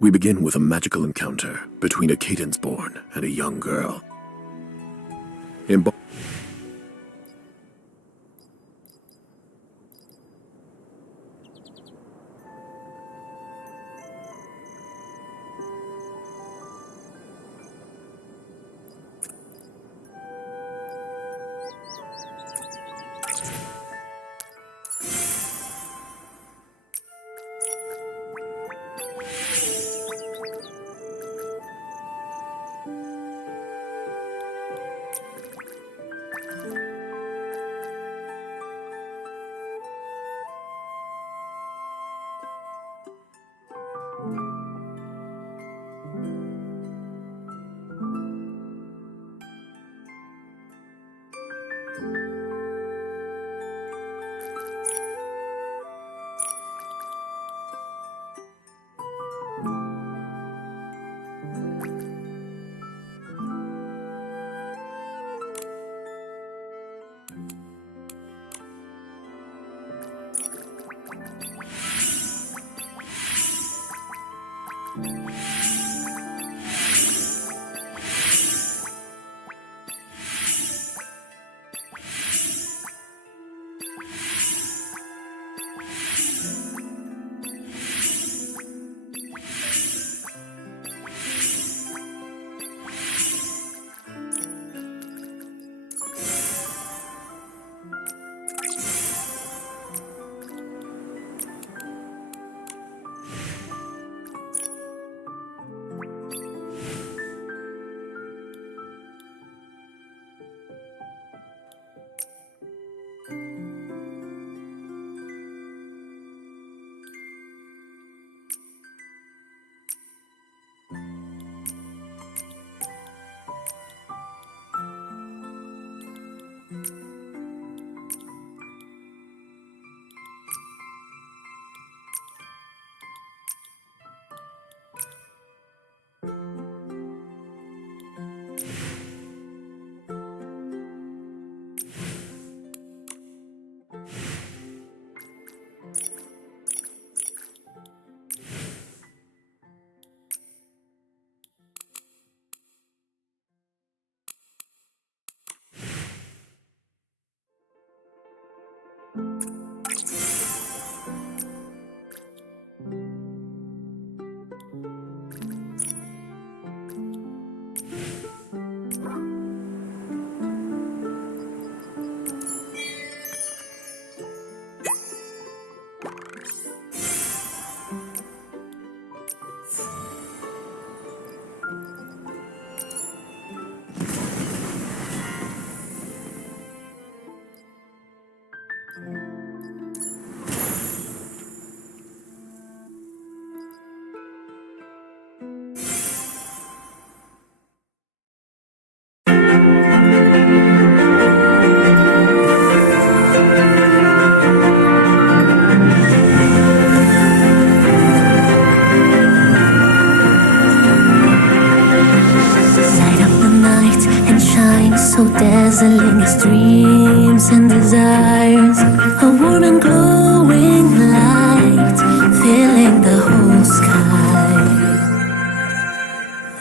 We begin with a magical encounter between a cadence-born and a young girl. so dazzling as dreams and desires. A warm and glowing light filling the whole sky.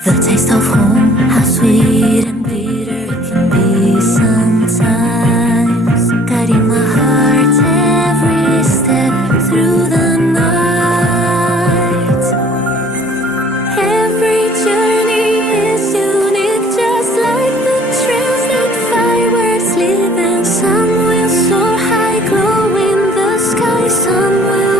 The taste of home, how sweet and bitter it can be sometimes, guiding my heart every step through the night. Every journey is unique, just like the trails that fireworks leave, and some will soar high, glow in the sky, some will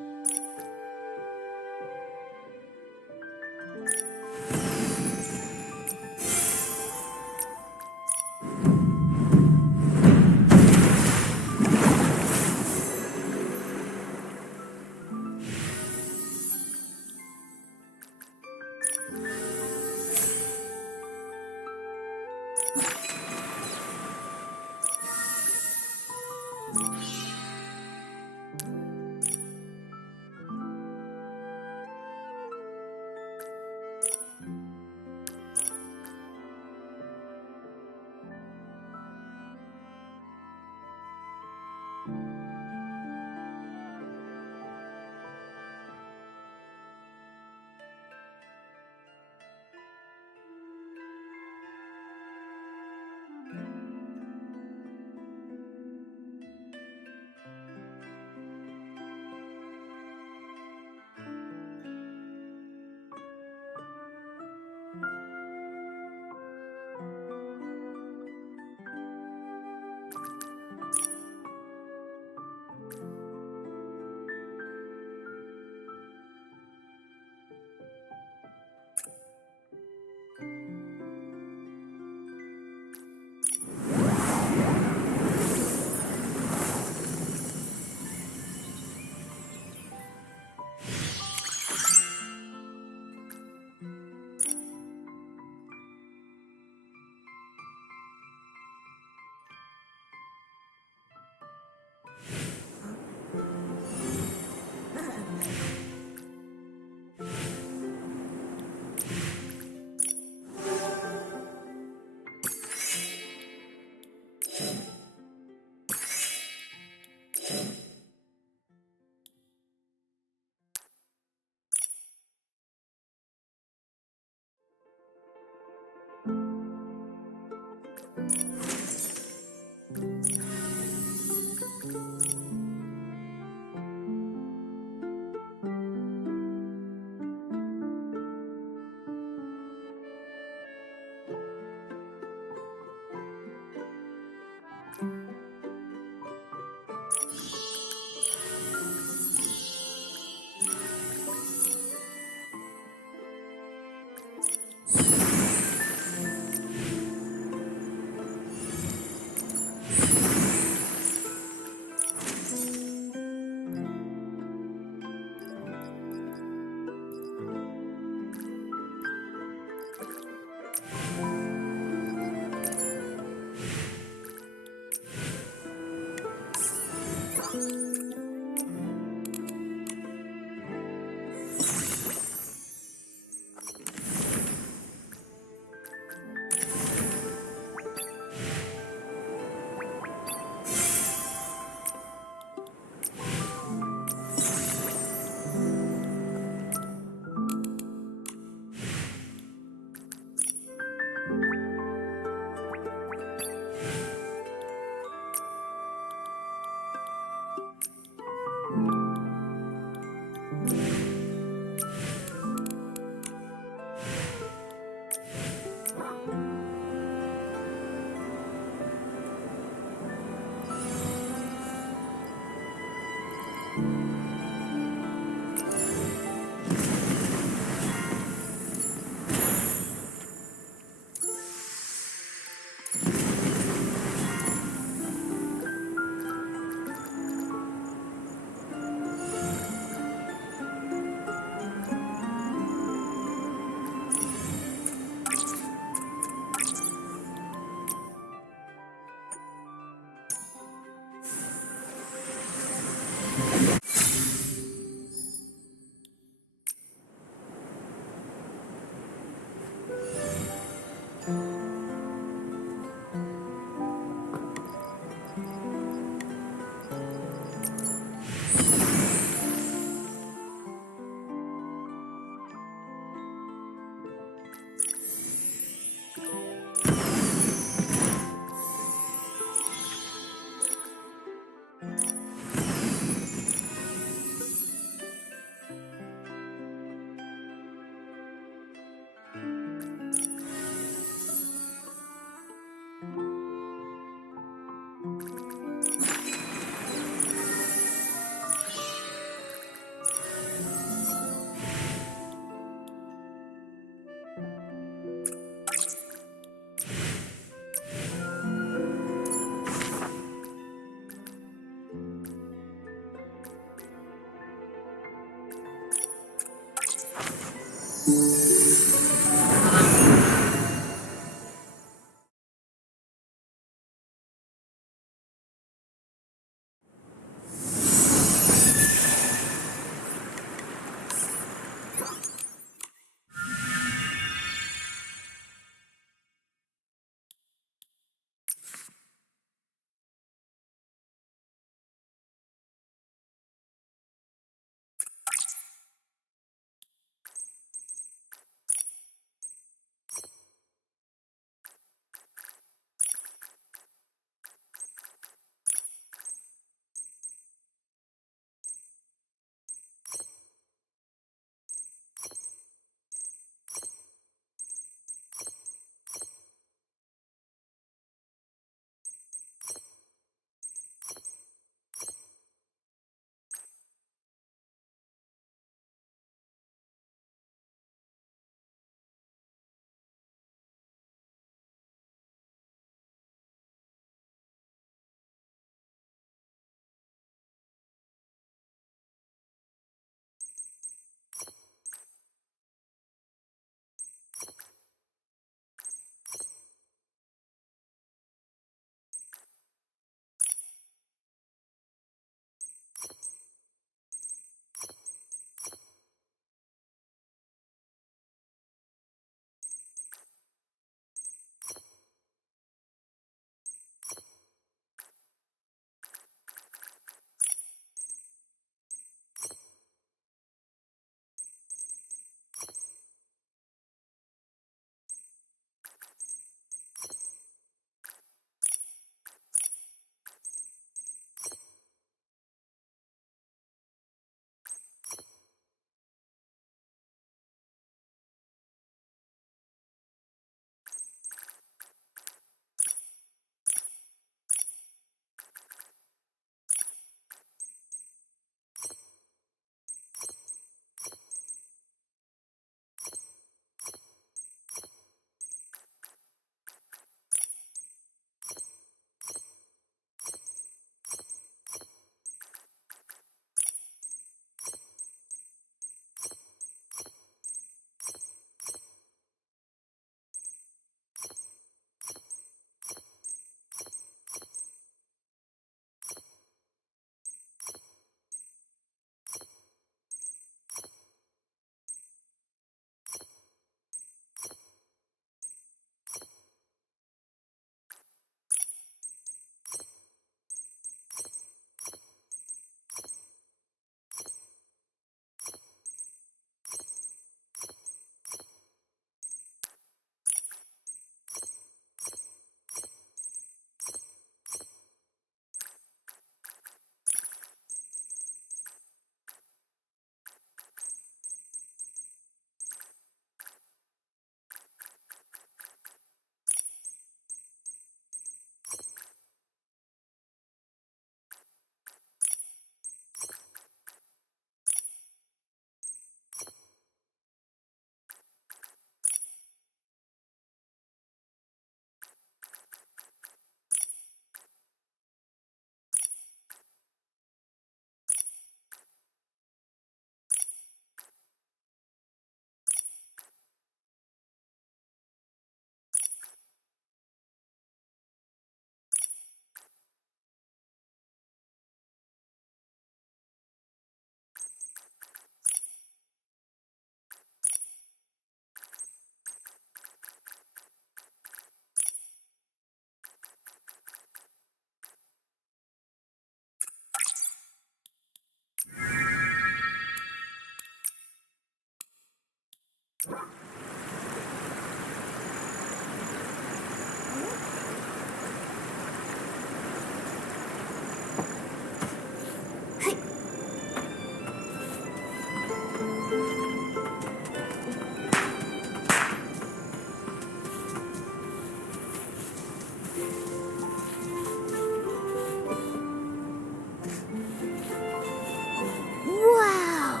Wow!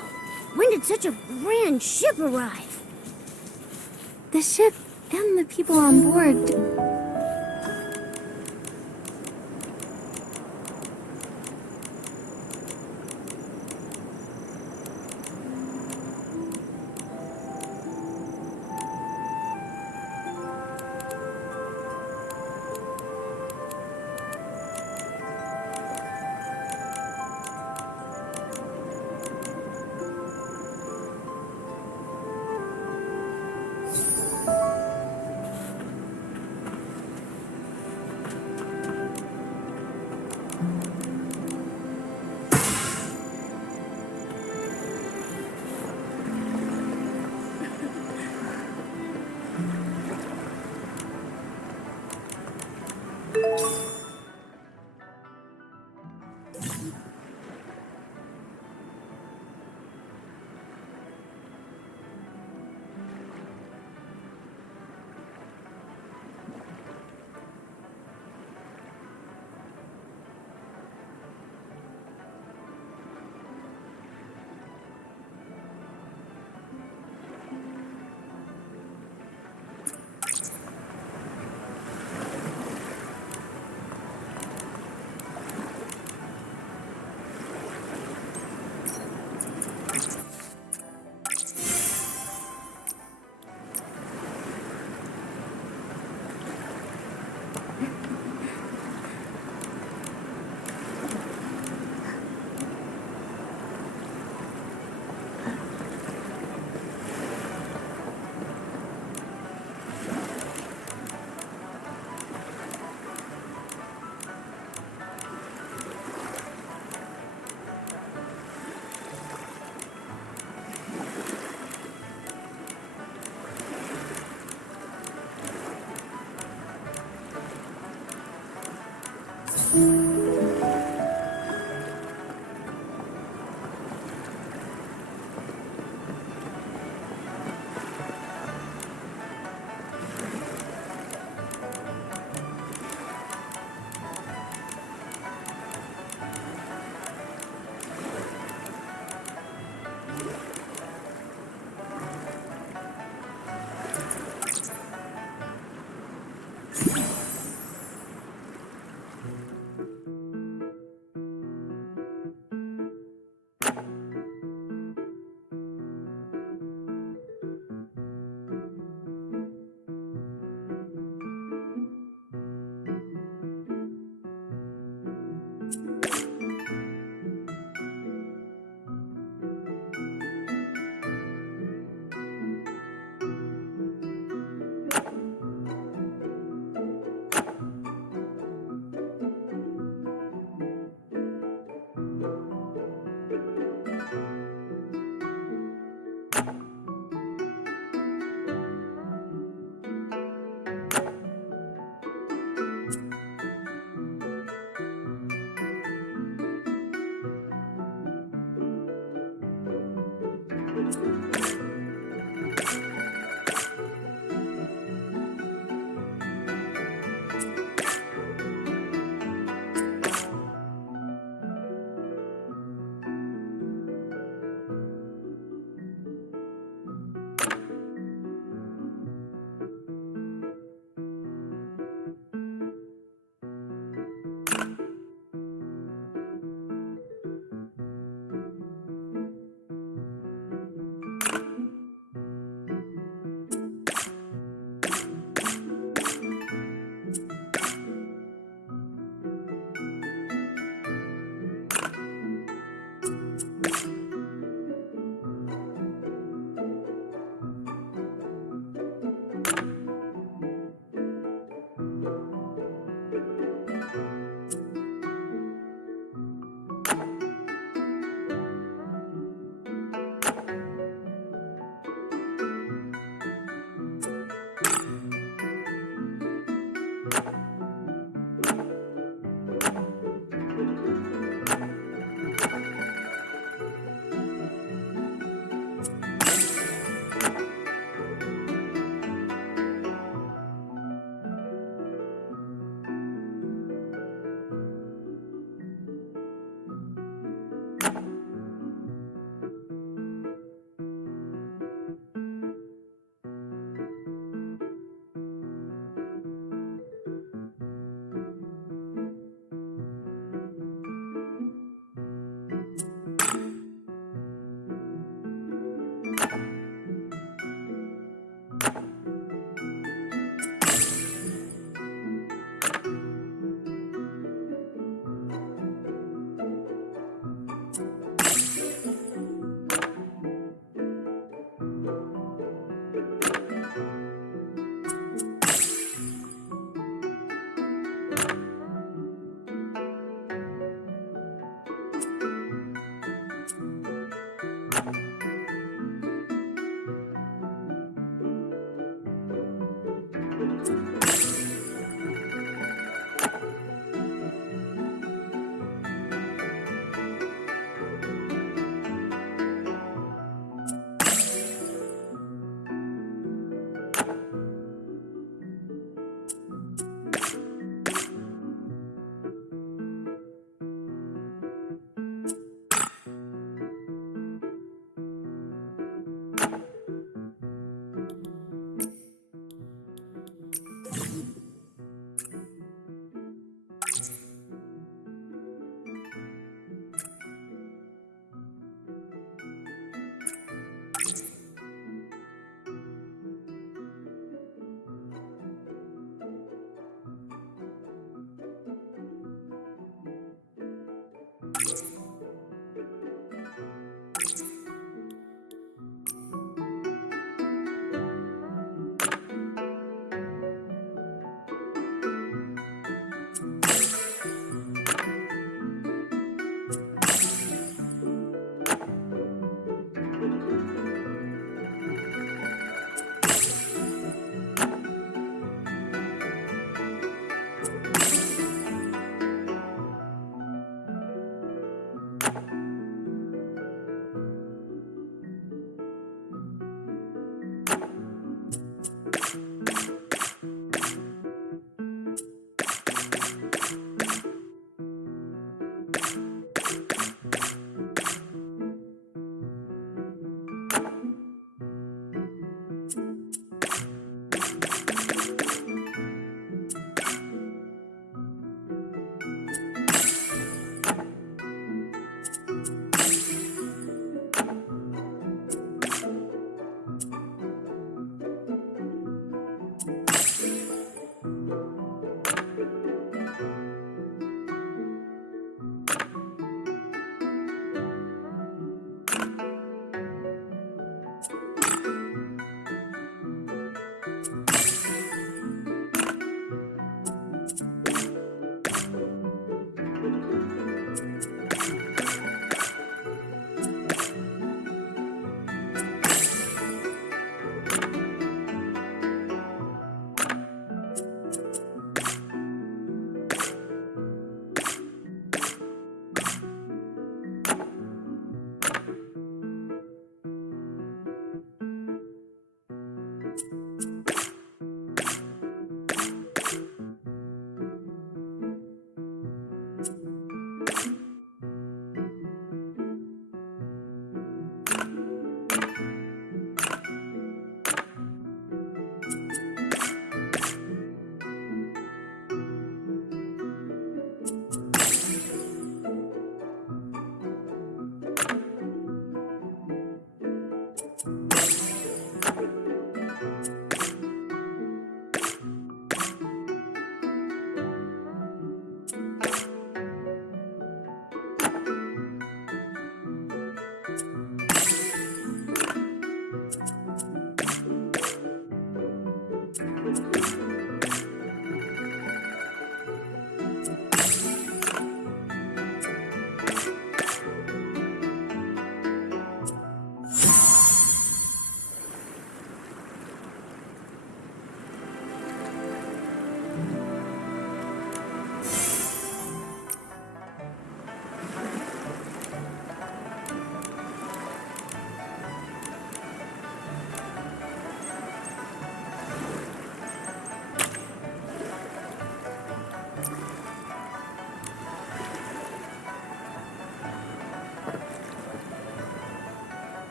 When did such a grand ship arrive? The ship and the people on board.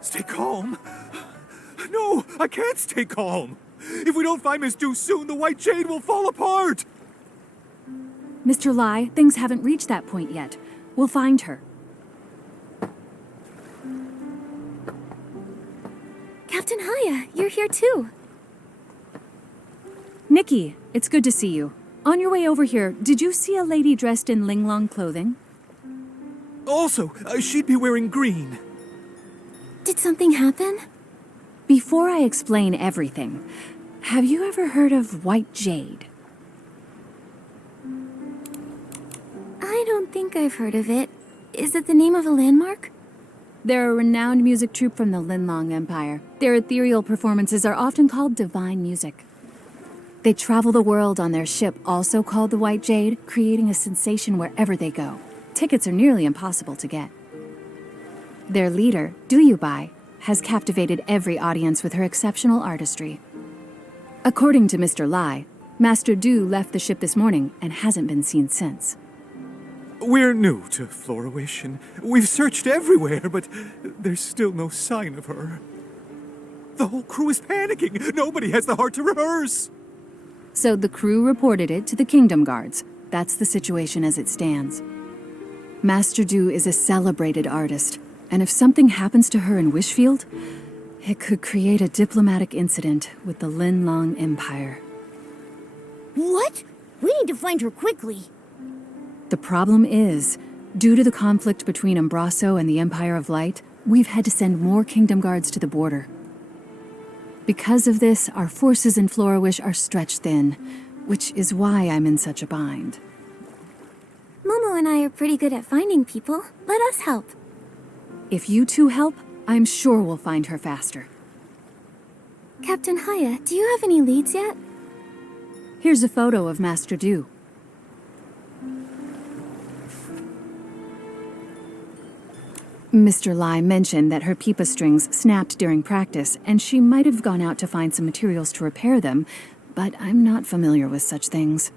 Stay calm? No, I can't stay calm. If we don't find Miss Dew soon, the White Jade will fall apart. Mr. Lai, things haven't reached that point yet. We'll find her. Captain Haya, you're here too. Nikki, it's good to see you. On your way over here, did you see a lady dressed in Linglong clothing? Also, she'd be wearing green. Did something happen? Before I explain everything, have you ever heard of White Jade? I don't think I've heard of it. Is it the name of a landmark? They're a renowned music troupe from the Linlong Empire. Their ethereal performances are often called divine music. They travel the world on their ship, also called the White Jade, creating a sensation wherever they go. Tickets are nearly impossible to get. Their leader, Duyubai, has captivated every audience with her exceptional artistry. According to Mr. Lai, Master Du left the ship this morning and hasn't been seen since. We're new to Florawish, and we've searched everywhere, but there's still no sign of her. The whole crew is panicking. Nobody has the heart to rehearse. So the crew reported it to the Kingdom Guards. That's the situation as it stands. Master Du is a celebrated artist, and if something happens to her in Wishfield, it could create a diplomatic incident with the Linlong Empire. What? We need to find her quickly. The problem is, due to the conflict between Embraso and the Empire of Light, we've had to send more Kingdom Guards to the border. Because of this, our forces in Florawish are stretched thin, which is why I'm in such a bind. Momo and I are pretty good at finding people. Let us help. If you two help, I'm sure we'll find her faster. Captain Haya, do you have any leads yet? Here's a photo of Master Du. Mr. Lai mentioned that her pipa strings snapped during practice, and she might have gone out to find some materials to repair them, but I'm not familiar with such things.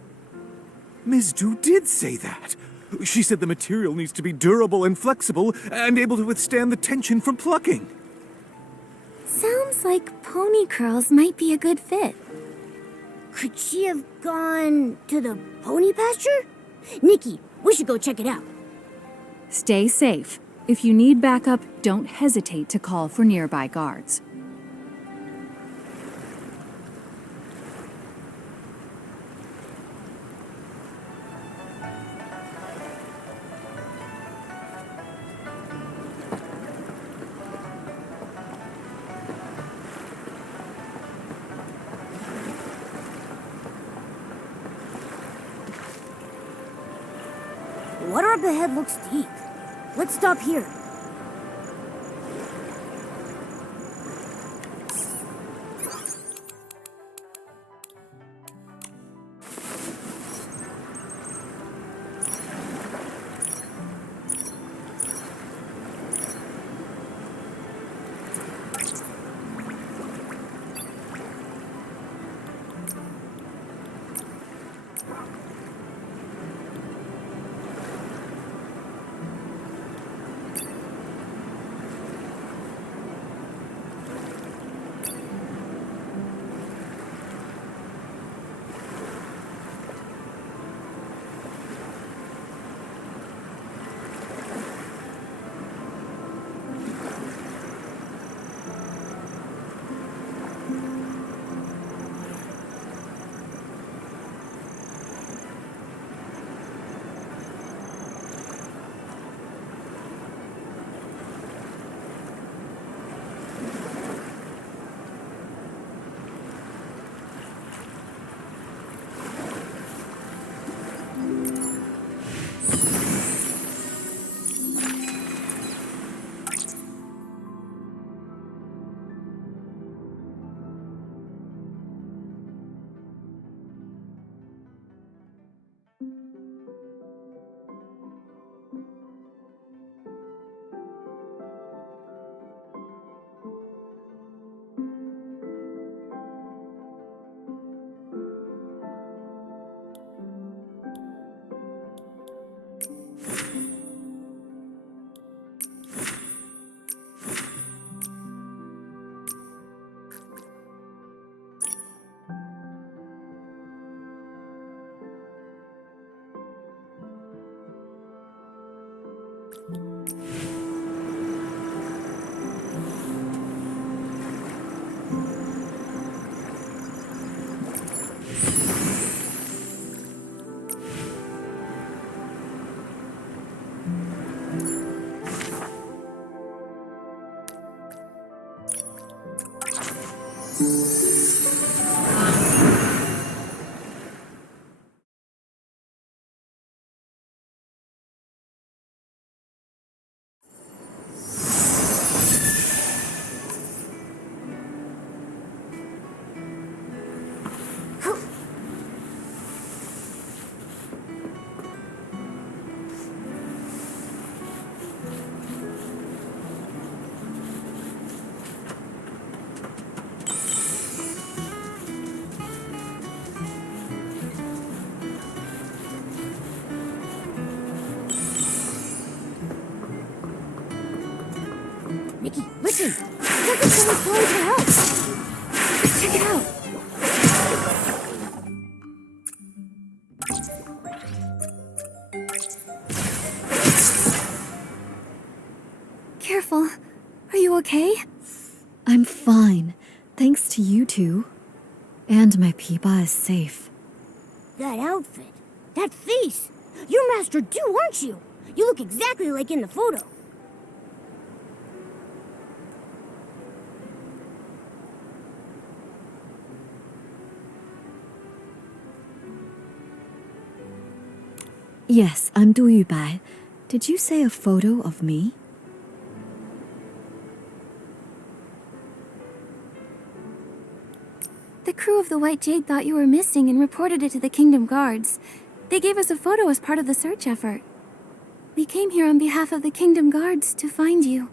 Ms. Du did say that. She said the material needs to be durable and flexible and able to withstand the tension from plucking. Sounds like pony curls might be a good fit. Could she have gone to the pony pasture? Nikki, we should go check it out. Stay safe. If you need backup, don't hesitate to call for nearby guards. Water up ahead looks deep. Let's stop here. Nikki, listen! It's like someone's calling for help! Check it out. Careful. Are you okay? I'm fine. Thanks to you two. And my Peepa is safe. That outfit, that face! You're Master Do, aren't you? You look exactly like in the photo. Yes, I'm Du Yubai. Did you say a photo of me? The crew of the White Jade thought you were missing and reported it to the Kingdom Guards. They gave us a photo as part of the search effort. We came here on behalf of the Kingdom Guards to find you.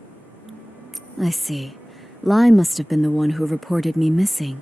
I see. Lai must have been the one who reported me missing.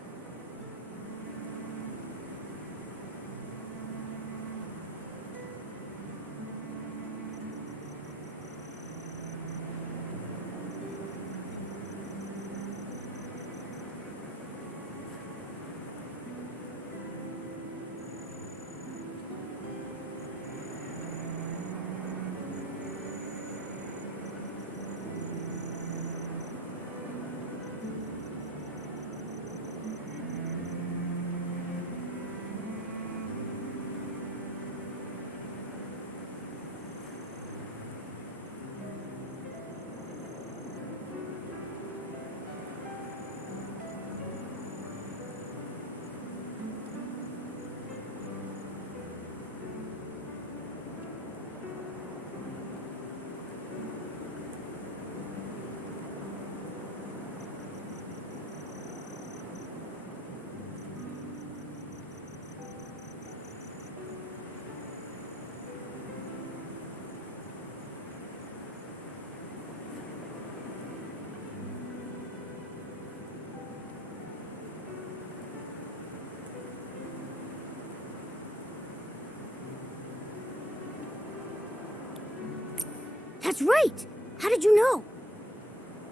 That's right! How did you know?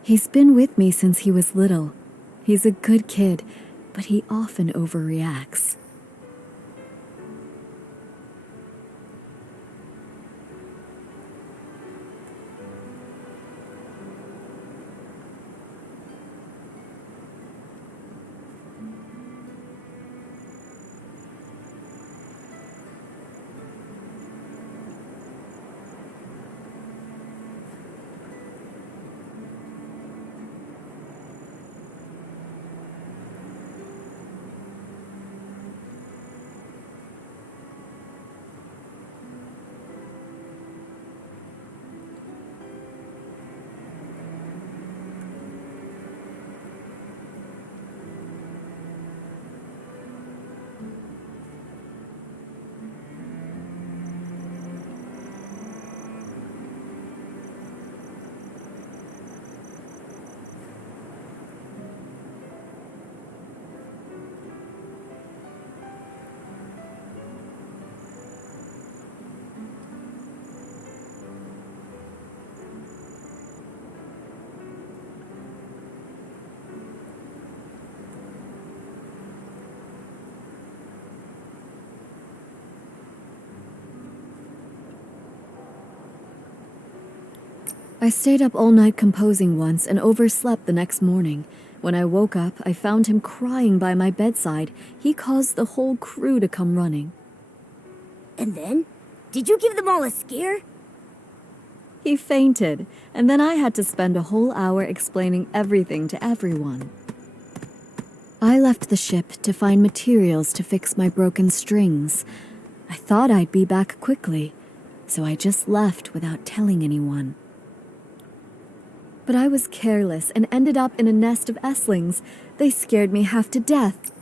He's been with me since he was little. He's a good kid, but he often overreacts. I stayed up all night composing once and overslept the next morning. When I woke up, I found him crying by my bedside. He caused the whole crew to come running. And then? Did you give them all a scare? He fainted, and then I had to spend a whole hour explaining everything to everyone. I left the ship to find materials to fix my broken strings. I thought I'd be back quickly, so I just left without telling anyone. But I was careless and ended up in a nest of estlings. They scared me half to death.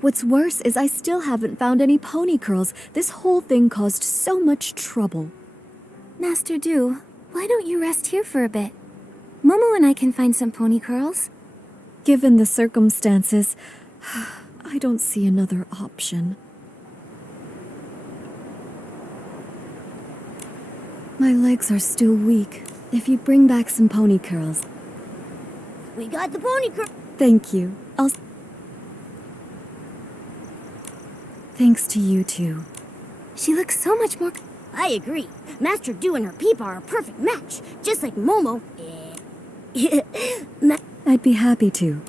What's worse is I still haven't found any pony curls. This whole thing caused so much trouble. Master Du, why don't you rest here for a bit? Momo and I can find some pony curls. Given the circumstances, I don't see another option. My legs are still weak. If you bring back some pony curls. We got the pony curl. Thank you. Thanks to you two. She looks so much more. I agree. Master Do and her peepaw are a perfect match. Just like Momo. I'd be happy to.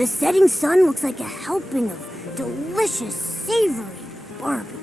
The setting sun looks like a helping of delicious, savory barbecue.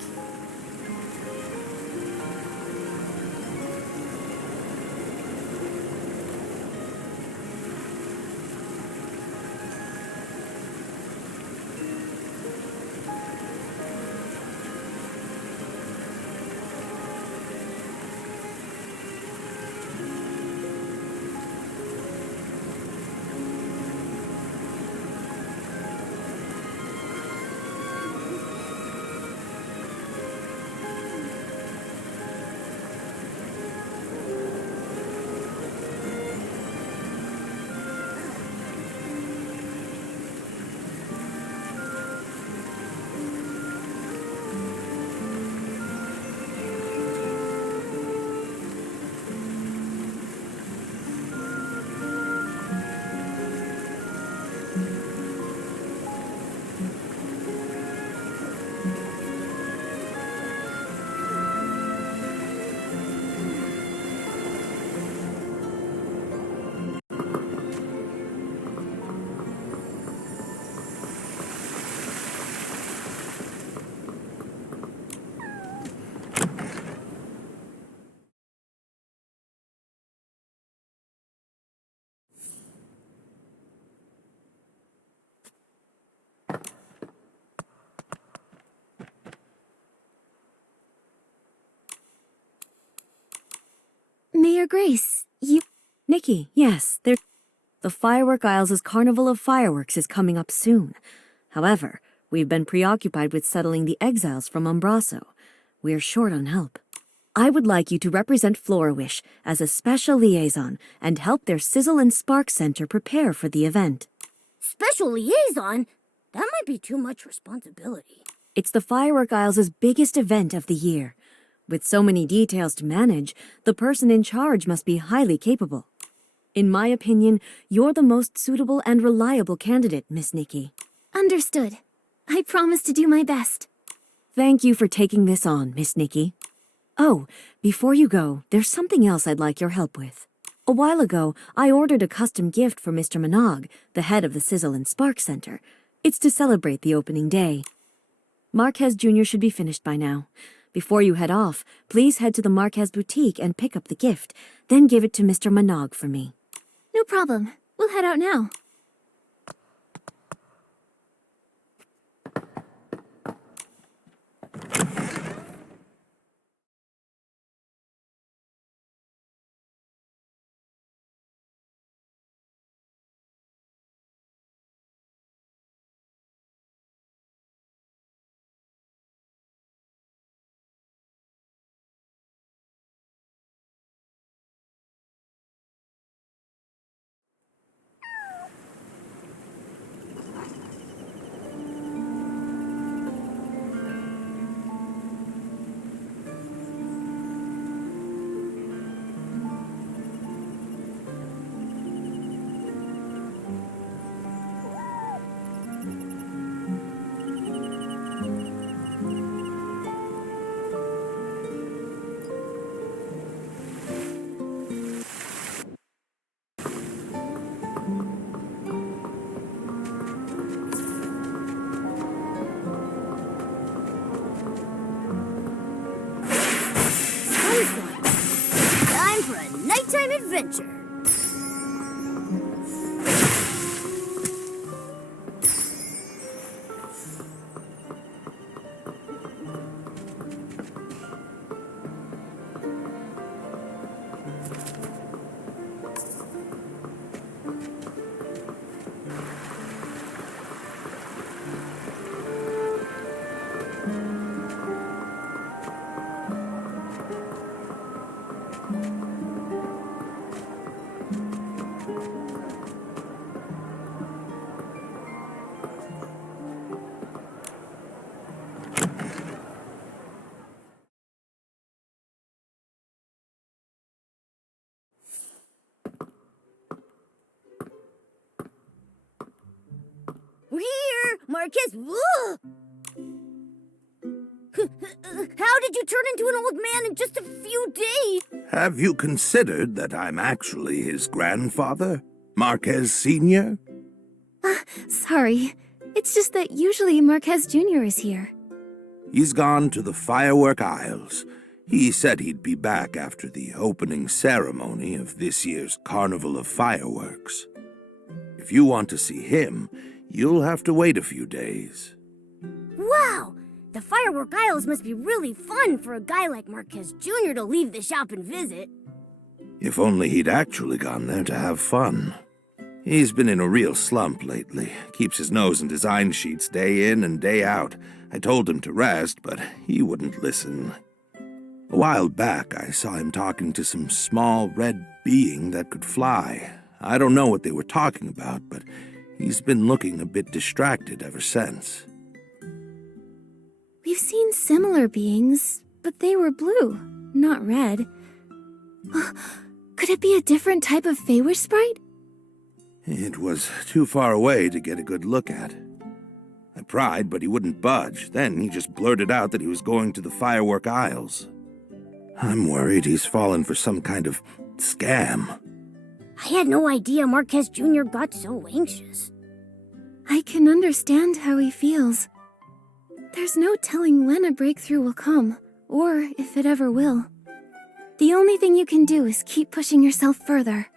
Mayor Grace, you... Nikki, yes, the Firework Isles' Carnival of Fireworks is coming up soon. However, we've been preoccupied with settling the exiles from Umbraso. We're short on help. I would like you to represent Florawish as a special liaison and help their Sizzle and Spark Center prepare for the event. Special liaison? That might be too much responsibility. It's the Firework Isles' biggest event of the year. With so many details to manage, the person in charge must be highly capable. In my opinion, you're the most suitable and reliable candidate, Miss Nikki. Understood. I promise to do my best. Thank you for taking this on, Miss Nikki. Oh, before you go, there's something else I'd like your help with. A while ago, I ordered a custom gift for Mr. Minogue, the head of the Sizzle and Spark Center. It's to celebrate the opening day. Marquez Jr. should be finished by now. Before you head off, please head to the Marquez boutique and pick up the gift, then give it to Mr. Minogue for me. No problem. We'll head out now. Time for a nighttime adventure. We're here, Marquez. Whoa! How did you turn into an old man in just a few days? Have you considered that I'm actually his grandfather, Marquez Sr.? Sorry. It's just that usually Marquez Jr. is here. He's gone to the Firework Isles. He said he'd be back after the opening ceremony of this year's Carnival of Fireworks. If you want to see him, you'll have to wait a few days. Wow! The Firework Isles must be really fun for a guy like Marquez Jr. to leave the shop and visit. If only he'd actually gone there to have fun. He's been in a real slump lately. Keeps his nose in design sheets day in and day out. I told him to rest, but he wouldn't listen. A while back, I saw him talking to some small red being that could fly. I don't know what they were talking about, but he's been looking a bit distracted ever since. We've seen similar beings, but they were blue, not red. Could it be a different type of Feywish sprite? It was too far away to get a good look at. I pried, but he wouldn't budge. Then he just blurted out that he was going to the Firework Isles. I'm worried he's fallen for some kind of scam. I had no idea Marquez Jr. got so anxious. I can understand how he feels. There's no telling when a breakthrough will come, or if it ever will. The only thing you can do is keep pushing yourself further.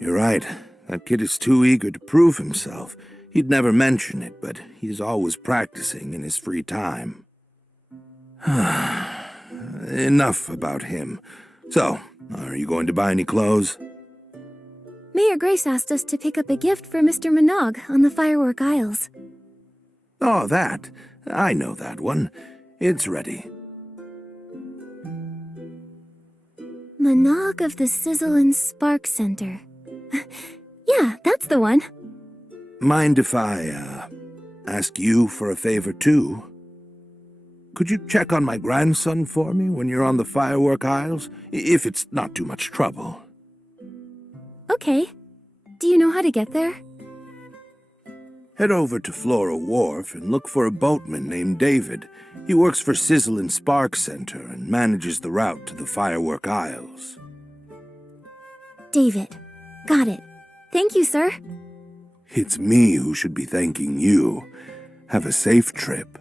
You're right. That kid is too eager to prove himself. He'd never mention it, but he's always practicing in his free time. Enough about him. So, are you going to buy any clothes? Mayor Grace asked us to pick up a gift for Mr. Minogue on the Firework Isles. Oh, that. I know that one. It's ready. Minogue of the Sizzle and Spark Center. Yeah, that's the one. Mind if I, ask you for a favor, too? Could you check on my grandson for me when you're on the Firework Isles? If it's not too much trouble. Okay. Do you know how to get there? Head over to Flora Wharf and look for a boatman named David. He works for Sizzle and Spark Center and manages the route to the Firework Isles. David. Got it. Thank you, sir. It's me who should be thanking you. Have a safe trip.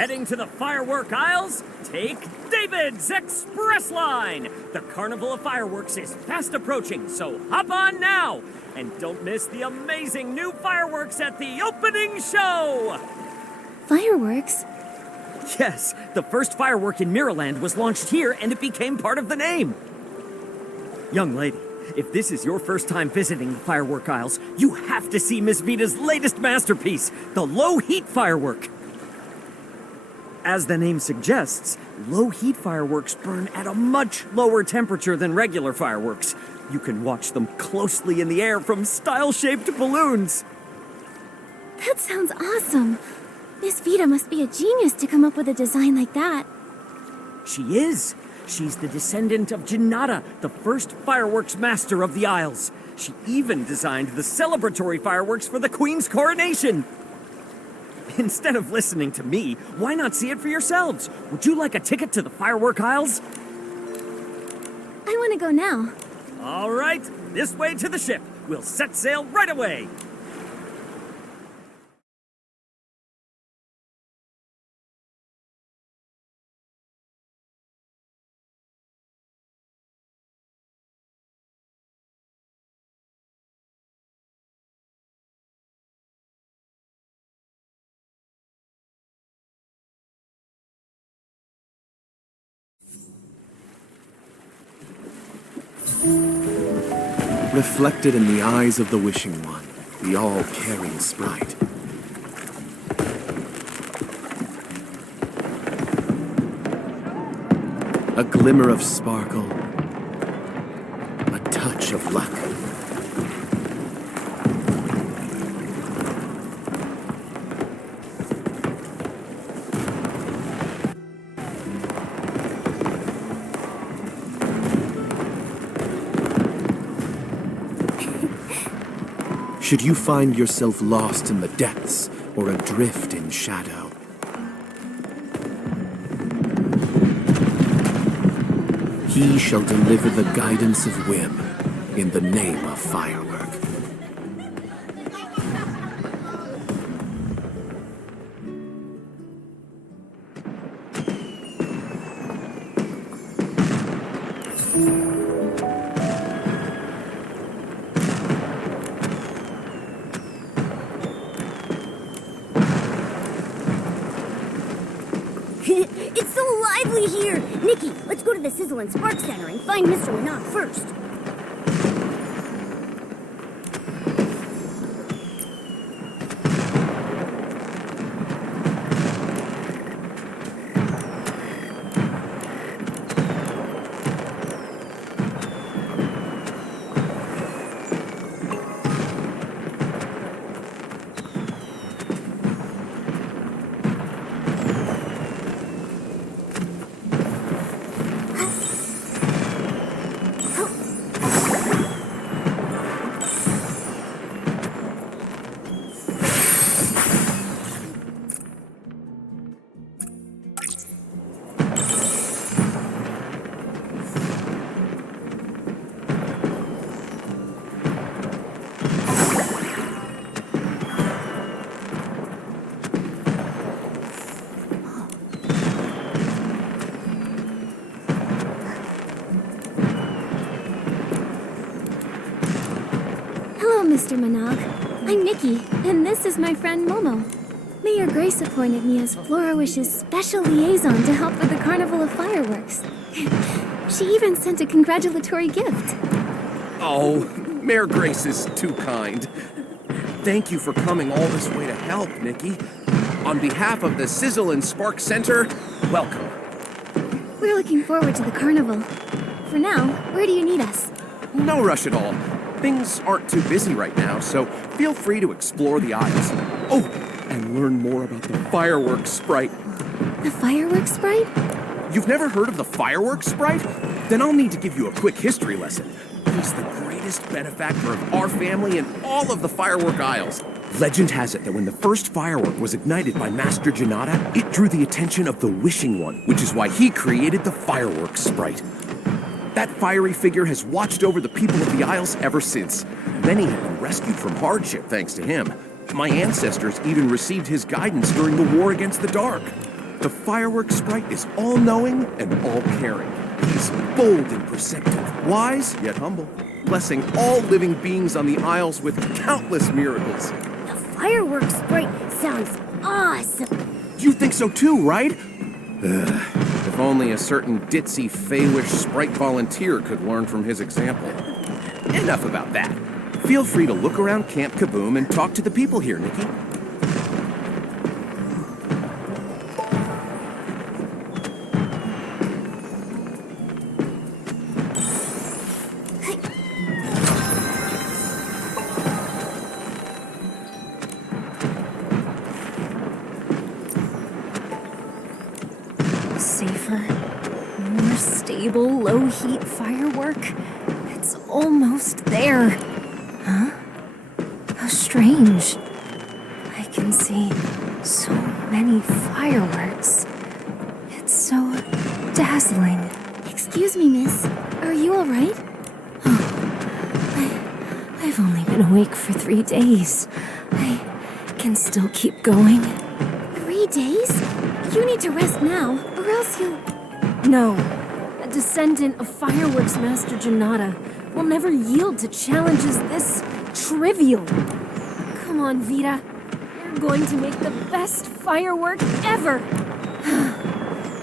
Heading to the firework aisles? Take David's Express Line! The Carnival of Fireworks is fast approaching, so hop on now! And don't miss the amazing new fireworks at the opening show! Fireworks? Yes, the first firework in Mirrorland was launched here and it became part of the name. Young lady, if this is your first time visiting the firework aisles, you have to see Miss Vita's latest masterpiece, the low-heat firework. As the name suggests, low-heat fireworks burn at a much lower temperature than regular fireworks. You can watch them closely in the air from style-shaped balloons. That sounds awesome. Miss Vita must be a genius to come up with a design like that. She is. She's the descendant of Janata, the first fireworks master of the Isles. She even designed the celebratory fireworks for the Queen's coronation. Instead of listening to me, why not see it for yourselves? Would you like a ticket to the firework aisles? I want to go now. All right, this way to the ship. We'll set sail right away. Reflected in the eyes of the Wishing One, the all-caring sprite. A glimmer of sparkle, a touch of luck. Should you find yourself lost in the depths or adrift in shadow, he shall deliver the guidance of whim in the name of firework. It's so lively here! Nikki, let's go to the Sizzle and Spark Center and find Mr. Renaud first. Mr. Minogue. I'm Nikki, and this is my friend Momo. Mayor Grace appointed me as Florawish's special liaison to help with the Carnival of Fireworks. She even sent a congratulatory gift. Oh, Mayor Grace is too kind. Thank you for coming all this way to help, Nikki. On behalf of the Sizzle and Spark Center, welcome. We're looking forward to the carnival. For now, where do you need us? No rush at all. Things aren't too busy right now, so feel free to explore the aisles. Oh, and learn more about the fireworks sprite. The fireworks sprite? You've never heard of the fireworks sprite? Then I'll need to give you a quick history lesson. He's the greatest benefactor of our family in all of the firework aisles. Legend has it that when the first firework was ignited by Master Janata, it drew the attention of the Wishing One, which is why he created the fireworks sprite. That fiery figure has watched over the people of the Isles ever since. Many have been rescued from hardship thanks to him. My ancestors even received his guidance during the war against the dark. The fireworks sprite is all-knowing and all-caring. He's bold and perceptive, wise yet humble. blessing all living beings on the Isles with countless miracles. The fireworks sprite sounds awesome. You think so too, right? If only a certain ditzy Feywish sprite volunteer could learn from his example. Enough about that. Feel free to look around Camp Kaboom and talk to the people here, Nikki. Safer, more stable, low-heat firework. It's almost there. Huh? How strange. I can see so many fireworks. It's so dazzling. Excuse me, miss. Are you all right? I've only been awake for 3 days. I can still keep going. 3 days? You need to rest now, or else you'll... No. A descendant of Fireworks Master Janata will never yield to challenges this trivial. Come on, Vita. You're going to make the best firework ever.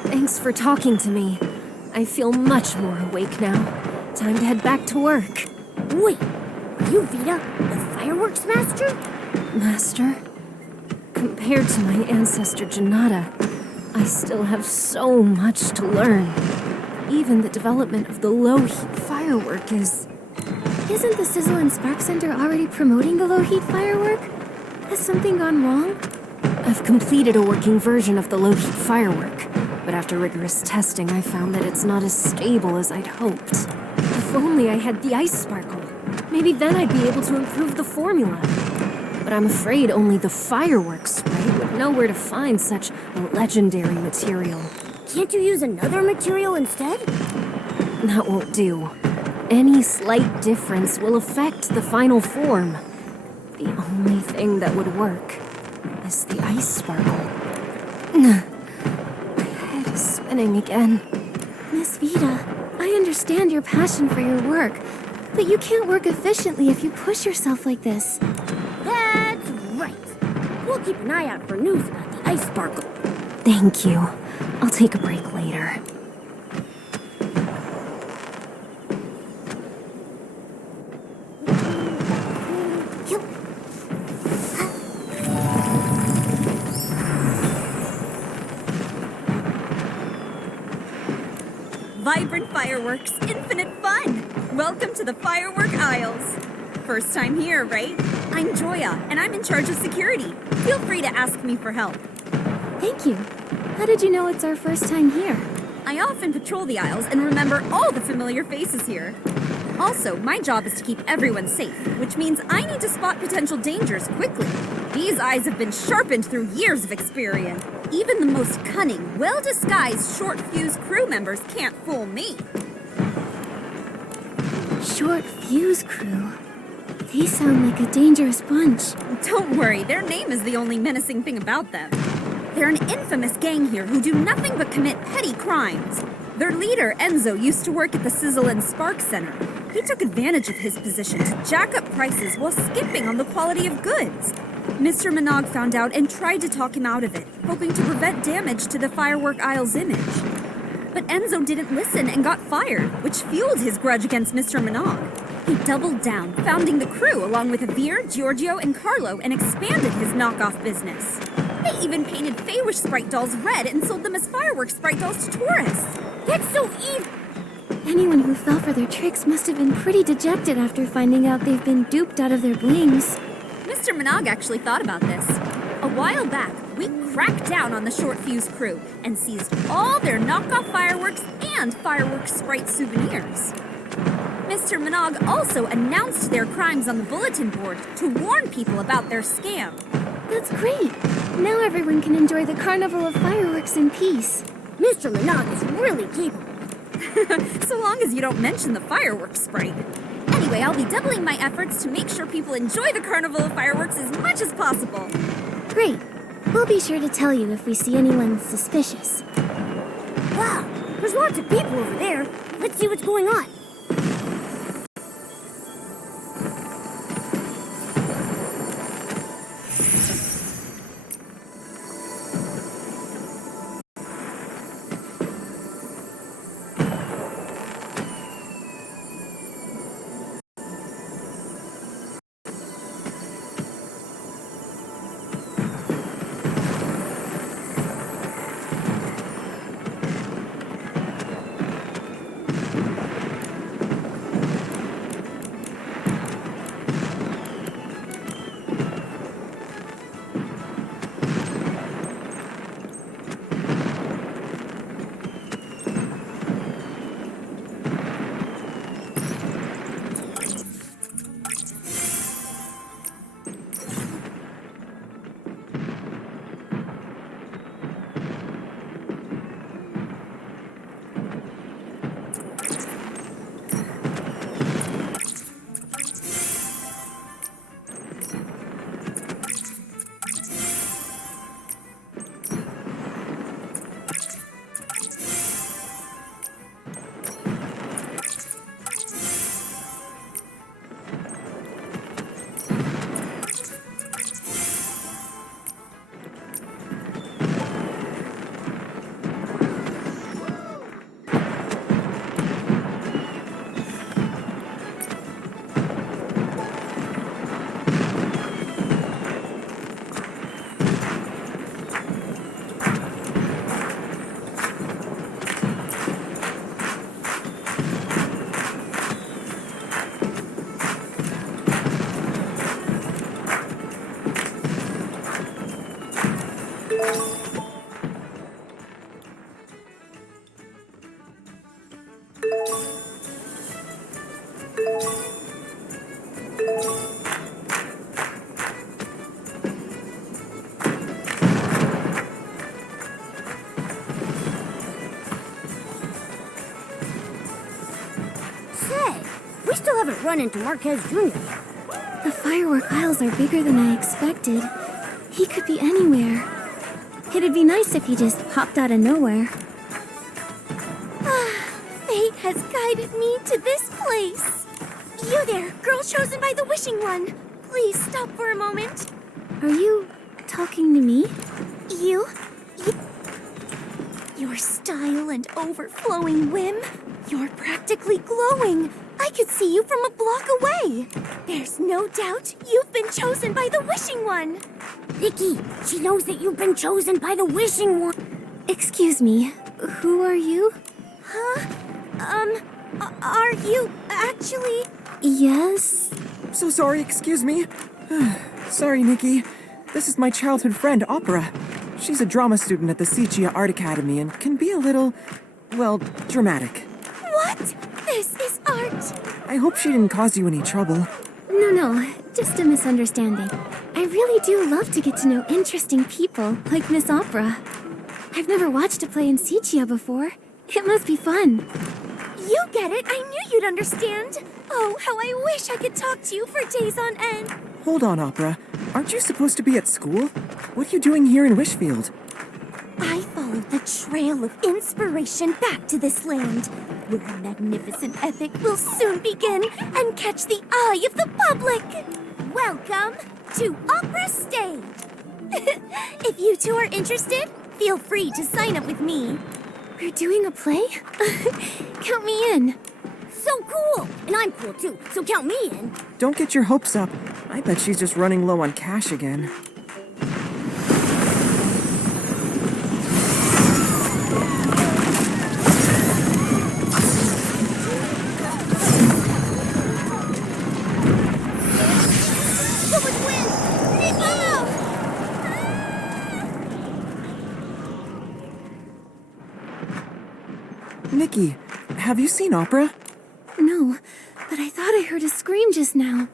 Thanks for talking to me. I feel much more awake now. Time to head back to work. Wait, are you Vita, the fireworks master? Master? Compared to my ancestor Janata, I still have so much to learn. Even the development of the low-heat firework is... Isn't the Sizzle and Spark Center already promoting the low-heat firework? Has something gone wrong? I've completed a working version of the low-heat firework, but after rigorous testing, I found that it's not as stable as I'd hoped. If only I had the ice sparkle. Maybe then I'd be able to improve the formula. But I'm afraid only the fireworks sprite would know where to find such a legendary material. Can't you use another material instead? That won't do. Any slight difference will affect the final form. The only thing that would work is the ice sparkle. My head is spinning again. Miss Vita, I understand your passion for your work, but you can't work efficiently if you push yourself like this. That's right. We'll keep an eye out for news about the ice sparkle. Thank you. I'll take a break later. Vibrant fireworks, infinite fun! Welcome to the Firework Isles. First time here, right? I'm Joya, and I'm in charge of security. Feel free to ask me for help. Thank you. How did you know it's our first time here? I often patrol the Isles and remember all the familiar faces here. Also, my job is to keep everyone safe, which means I need to spot potential dangers quickly. These eyes have been sharpened through years of experience. Even the most cunning, well-disguised short-fuse crew members can't fool me. Short Fuse Crew. They sound like a dangerous bunch. Don't worry, their name is the only menacing thing about them. They're an infamous gang here who do nothing but commit petty crimes. Their leader, Enzo, used to work at the Sizzle and Spark Center. He took advantage of his position to jack up prices while skimping on the quality of goods. Mr. Minogue found out and tried to talk him out of it, hoping to prevent damage to the Firework Isle's image. But Enzo didn't listen and got fired, which fueled his grudge against Mr. Minogue. He doubled down, founding the crew along with Avir, Giorgio, and Carlo, and expanded his knockoff business. They even painted Feywish sprite dolls red and sold them as fireworks sprite dolls to tourists. That's so evil! Anyone who fell for their tricks must have been pretty dejected after finding out they've been duped out of their blings. Mr. Minogue actually thought about this. A while back, we cracked down on the Short Fuse crew and seized all their knockoff fireworks and fireworks sprite souvenirs. Mr. Minogue also announced their crimes on the bulletin board to warn people about their scam. That's great. Now everyone can enjoy the Carnival of Fireworks in peace. Mr. Minogue is really capable. So long as you don't mention the fireworks sprite. Anyway, I'll be doubling my efforts to make sure people enjoy the Carnival of Fireworks as much as possible. Great. We'll be sure to tell you if we see anyone suspicious. Wow, there's lots of people over there. Let's see what's going on. haven't run into Marquez Jr. yet. The firework aisles are bigger than I expected. He could be anywhere. It'd be nice if he just popped out of nowhere. Fate has guided me to this place. You there, girl chosen by the Wishing One. Please stop for a moment. Are you talking to me? You? Your style and overflowing whim. You're practically glowing. I could see you from a block away. There's no doubt you've been chosen by the Wishing One. Nikki, she knows that you've been chosen by the Wishing One. Excuse me, who are you? Huh? Are you actually... Yes? So sorry, excuse me. Sorry, Nikki. This is my childhood friend, Opera. She's a drama student at the Sichia Art Academy and can be a little, well, dramatic. What? This is art. I hope she didn't cause you any trouble. No, just a misunderstanding. I really do love to get to know interesting people, like Miss Opera. I've never watched a play in Sichia before. It must be fun. You get it. I knew you'd understand. Oh, how I wish I could talk to you for days on end. Hold on, Opera. Aren't you supposed to be at school? What are you doing here in Wishfield? I followed the trail of inspiration back to this land, where a magnificent epic will soon begin and catch the eye of the public. Welcome to Opera Stage. If you two are interested, feel free to sign up with me. We're doing a play? Count me in. So cool! And I'm cool too, so count me in. Don't get your hopes up. I bet she's just running low on cash again. Someone win! Nikki, have you seen Opera? No, but I thought I heard a scream just now.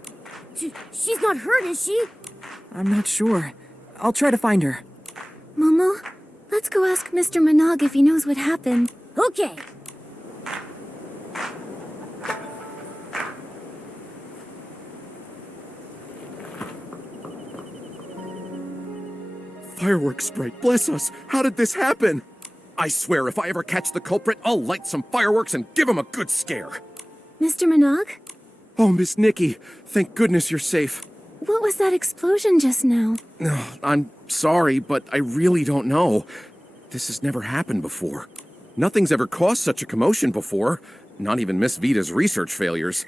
She's not hurt, is she? I'm not sure. I'll try to find her. Momo, let's go ask Mr. Manaug if he knows what happened. Okay. Fireworks Sprite, bless us! How did this happen? I swear if I ever catch the culprit, I'll light some fireworks and give him a good scare. Mr. Manaug? Oh, Miss Nikki, thank goodness you're safe. What was that explosion just now? I'm sorry, but I really don't know. This has never happened before. Nothing's ever caused such a commotion before. Not even Miss Vita's research failures.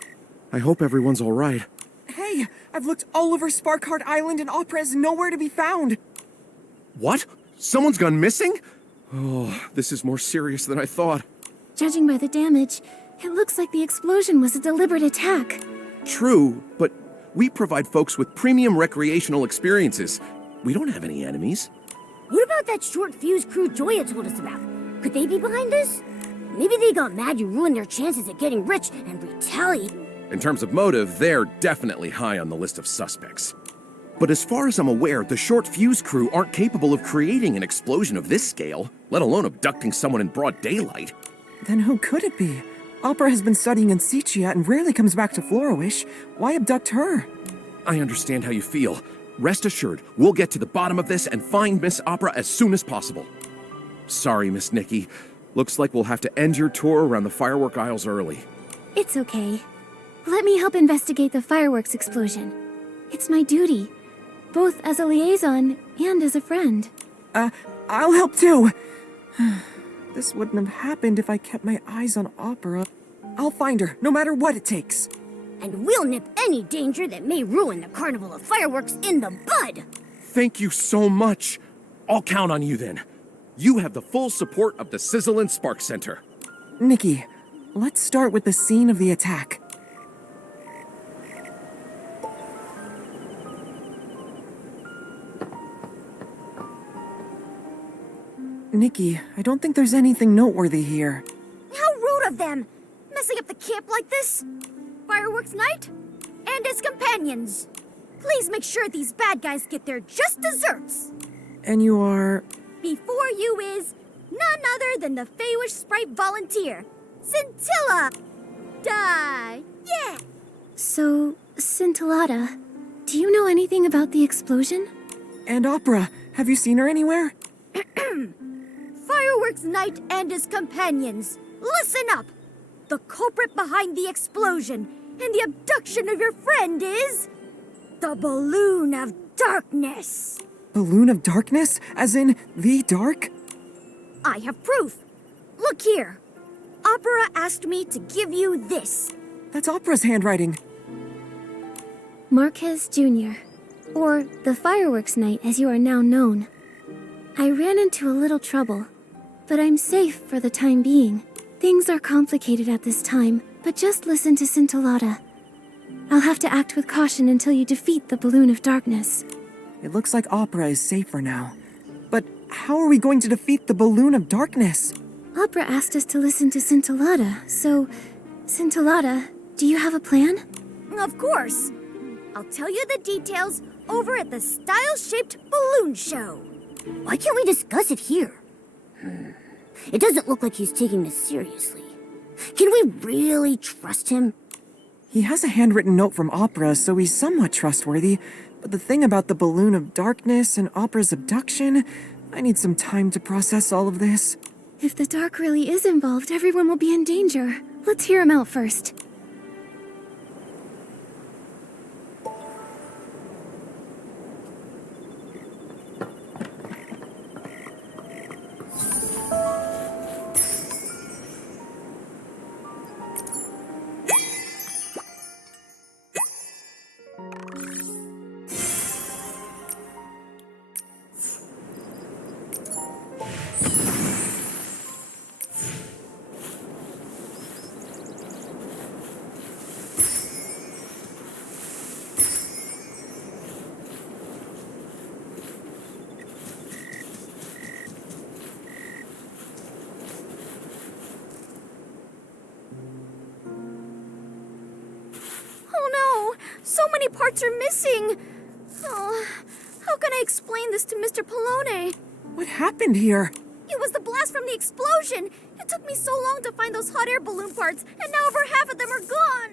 I hope everyone's all right. Hey, I've looked all over Sparkheart Island and Opera is nowhere to be found. What? Someone's gone missing? Oh, this is more serious than I thought. Judging by the damage, it looks like the explosion was a deliberate attack. True, but we provide folks with premium recreational experiences. We don't have any enemies. What about that short fuse crew Joya told us about? Could they be behind this? Maybe they got mad you ruined their chances at getting rich and retaliated. In terms of motive, they're definitely high on the list of suspects. But as far as I'm aware, the short fuse crew aren't capable of creating an explosion of this scale, let alone abducting someone in broad daylight. Then who could it be? Opera has been studying in Sichia and rarely comes back to Floriwish. Why abduct her? I understand how you feel. Rest assured, we'll get to the bottom of this and find Miss Opera as soon as possible. Sorry, Miss Nikki. Looks like we'll have to end your tour around the firework aisles early. It's okay. Let me help investigate the fireworks explosion. It's my duty, both as a liaison and as a friend. I'll help too. This wouldn't have happened if I kept my eyes on Opera. I'll find her, no matter what it takes. And we'll nip any danger that may ruin the Carnival of Fireworks in the bud. Thank you so much. I'll count on you then. You have the full support of the Sizzle and Spark Center. Nikki, let's start with the scene of the attack. Nikki, I don't think there's anything noteworthy here. How rude of them! Messing up the camp like this? Fireworks night? And its companions. Please make sure these bad guys get their just desserts. And you are... Before you is none other than the Feywish Sprite volunteer, Scintilla! Die! Yeah! So, Scintillata, do you know anything about the explosion? And Opera, have you seen her anywhere? Fireworks Night and his companions, listen up! The culprit behind the explosion and the abduction of your friend is... the Balloon of Darkness! Balloon of Darkness? As in, the dark? I have proof. Look here. Opera asked me to give you this. That's Opera's handwriting. Marquez Jr., or the Fireworks Night as you are now known. I ran into a little trouble, but I'm safe for the time being. Things are complicated at this time, but just listen to Scintillata. I'll have to act with caution until you defeat the Balloon of Darkness. It looks like Opera is safer now. But how are we going to defeat the Balloon of Darkness? Opera asked us to listen to Scintillata, so... Scintillata, do you have a plan? Of course. I'll tell you the details over at the Style-Shaped Balloon Show. Why can't we discuss it here? It doesn't look like he's taking this seriously. Can we really trust him? He has a handwritten note from Opera, so he's somewhat trustworthy. But the thing about the Balloon of Darkness and Opera's abduction, I need some time to process all of this. If the dark really is involved, everyone will be in danger. Let's hear him out first. So many parts are missing. Oh, how can I explain this to Mr. Polone? What happened here? It was the blast from the explosion. It took me so long to find those hot air balloon parts, and now over half of them are gone.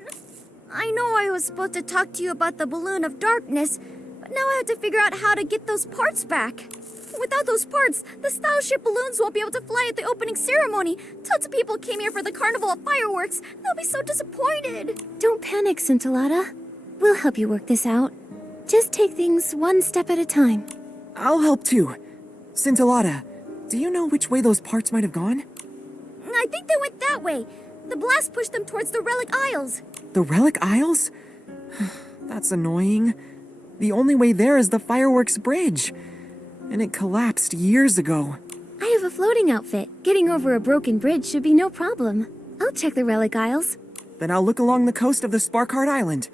I know I was supposed to talk to you about the Balloon of Darkness, but now I have to figure out how to get those parts back. Without those parts, the Style-Shaped balloons won't be able to fly at the opening ceremony. Tons of people came here for the Carnival of Fireworks. They'll be so disappointed. Don't panic, Scintillata. We'll help you work this out. Just take things one step at a time. I'll help too. Scintillata, do you know which way those parts might have gone? I think they went that way. The blast pushed them towards the Relic Isles. The Relic Isles? That's annoying. The only way there is the Fireworks Bridge. And it collapsed years ago. I have a floating outfit. Getting over a broken bridge should be no problem. I'll check the Relic Isles. Then I'll look along the coast of the Sparkheart Island.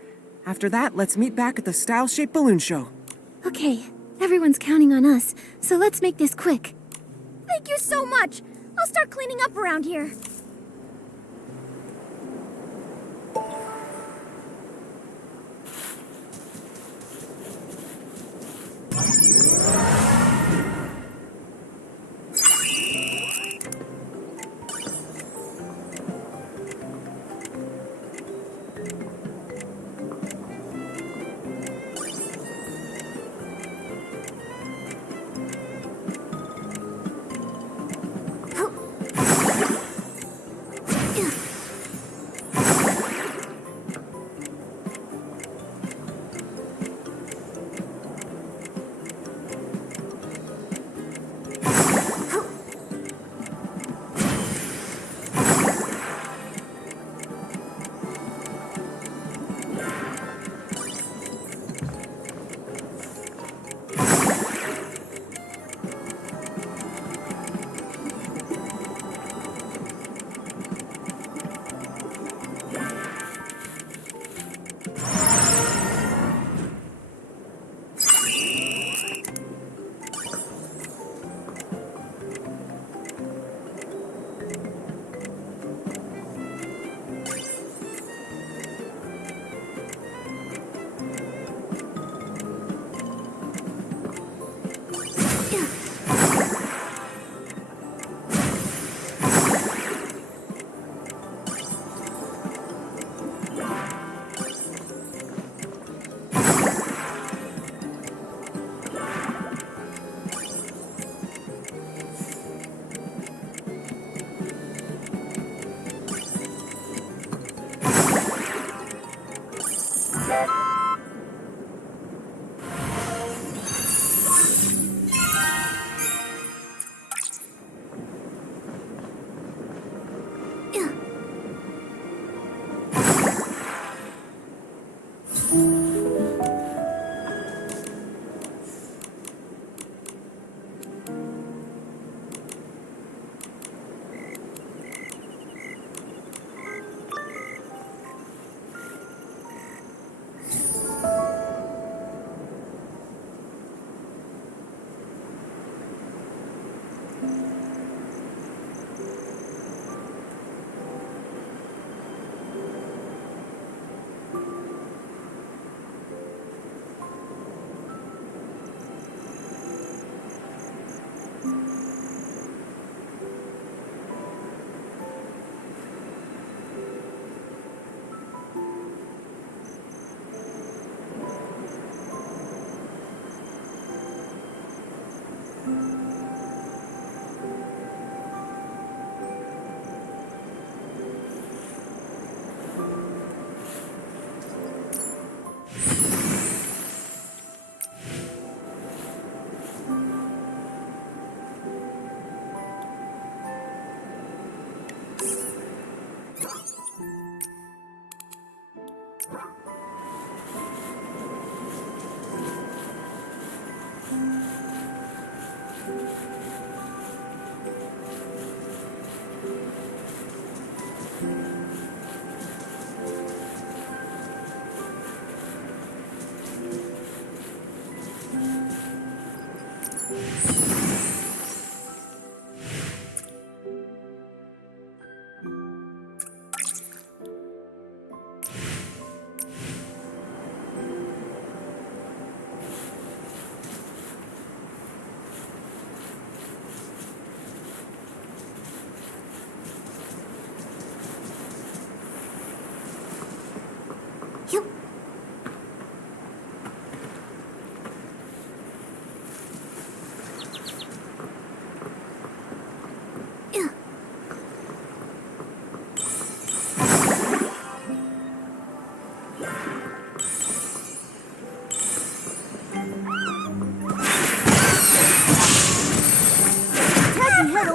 After that, let's meet back at the Style-Shaped Balloon Show. Okay, everyone's counting on us, so let's make this quick. Thank you so much. I'll start cleaning up around here.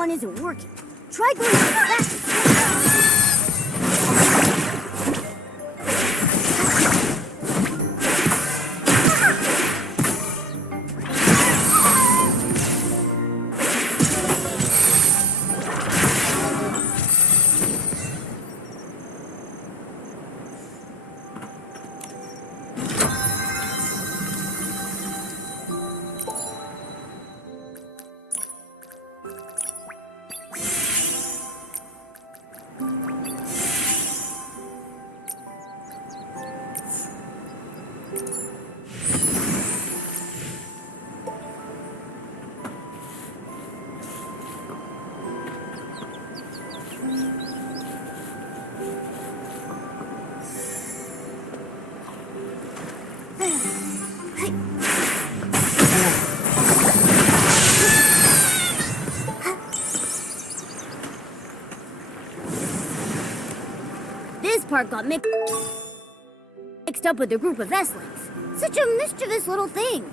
Isn't working. Try going fast. This part got mixed up with a group of Estlings. Such a mischievous little thing.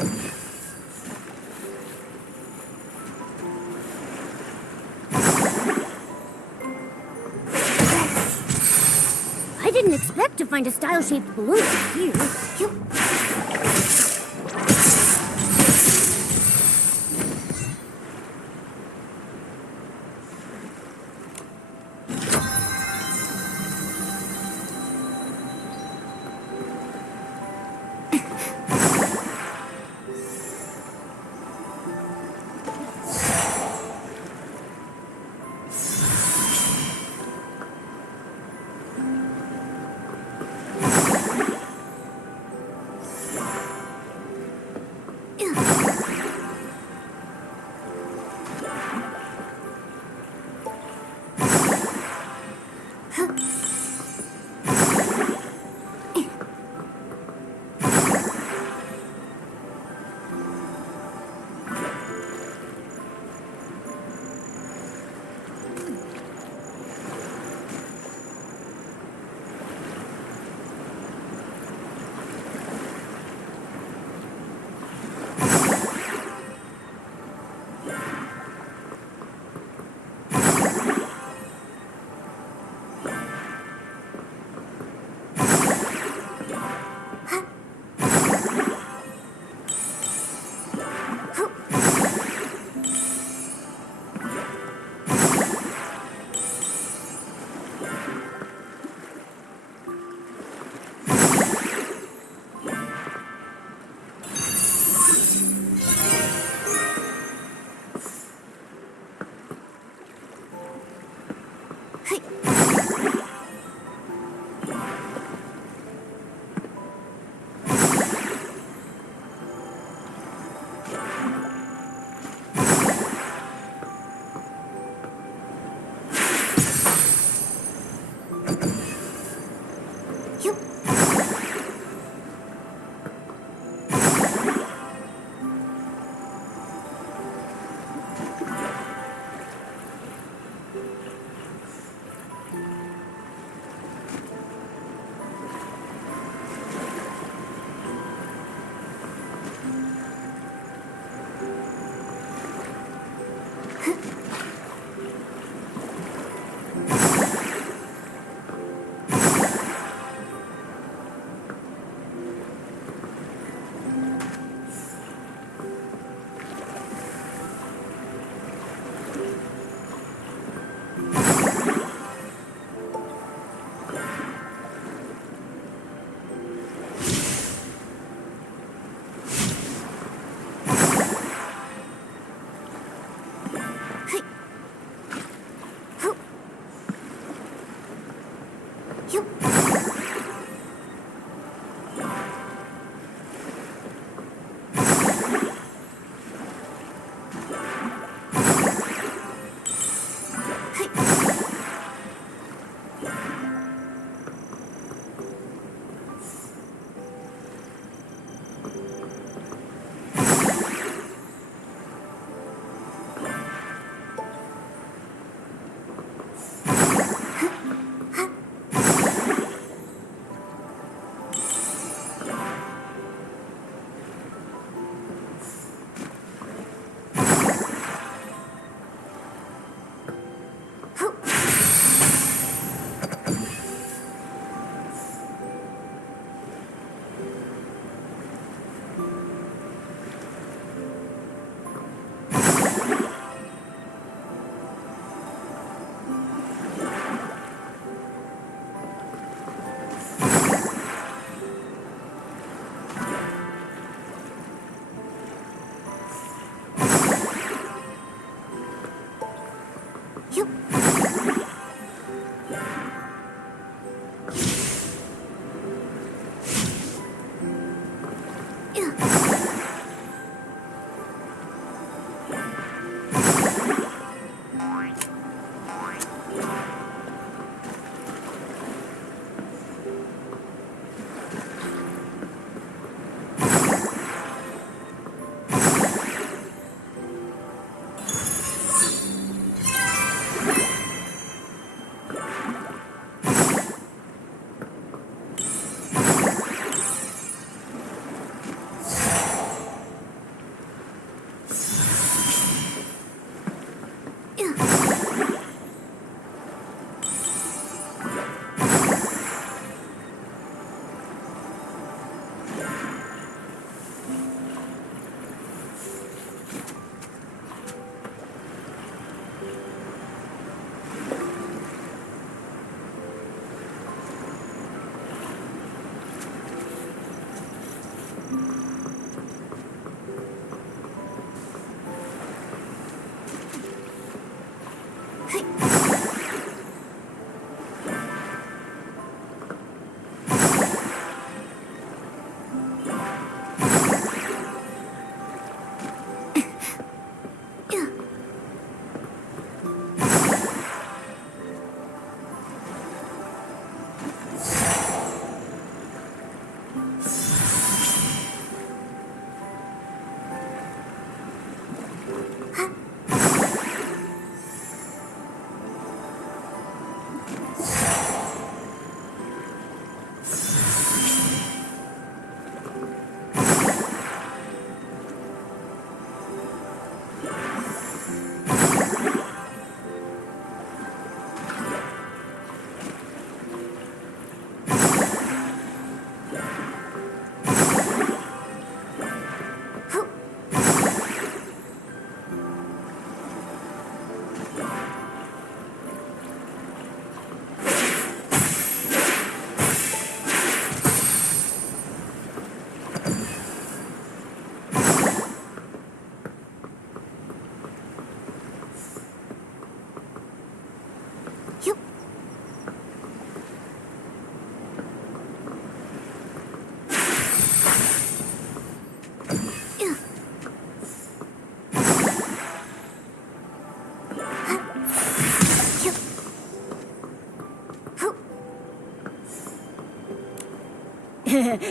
I didn't expect to find a style-shaped balloon here.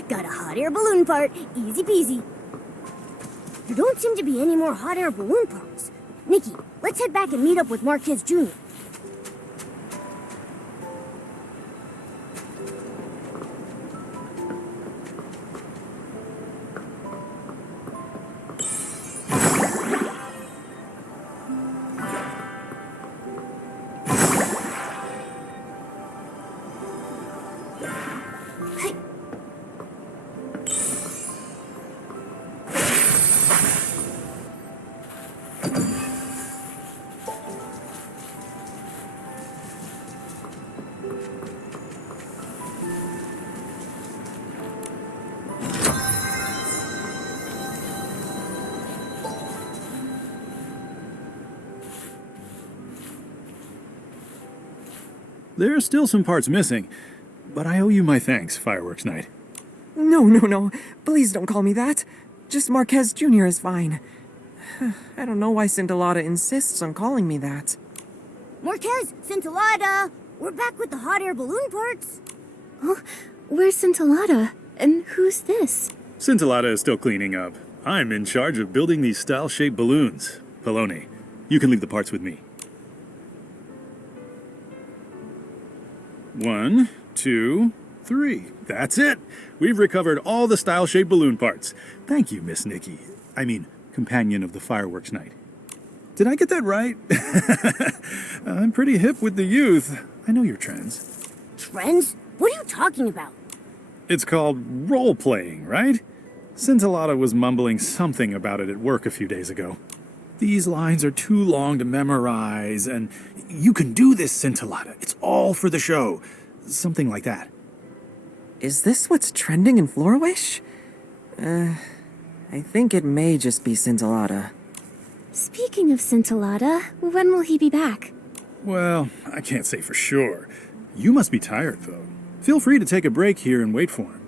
Got a hot air balloon part. Easy peasy. There don't seem to be any more hot air balloon parts. Nikki, let's head back and meet up with Marquez Jr. There are still some parts missing, but I owe you my thanks, Fireworks Night. No. Please don't call me that. Just Marquez Jr. is fine. I don't know why Scintillata insists on calling me that. Marquez, Scintillata! We're back with the hot air balloon parts. Oh, where's Scintillata? And who's this? Scintillata is still cleaning up. I'm in charge of building these style-shaped balloons. Polone, you can leave the parts with me. 1, 2, 3. That's it! We've recovered all the style-shaped balloon parts. Thank you, Miss Nikki. I mean, companion of the Fireworks Night. Did I get that right? I'm pretty hip with the youth. I know your trends. Trends? What are you talking about? It's called role-playing, right? Scintillata was mumbling something about it at work a few days ago. These lines are too long to memorize, and you can do this, Scintillata. It's all for the show. Something like that. Is this what's trending in Florawish? I think it may just be Scintillata. Speaking of Scintillata, when will he be back? Well, I can't say for sure. You must be tired, though. Feel free to take a break here and wait for him.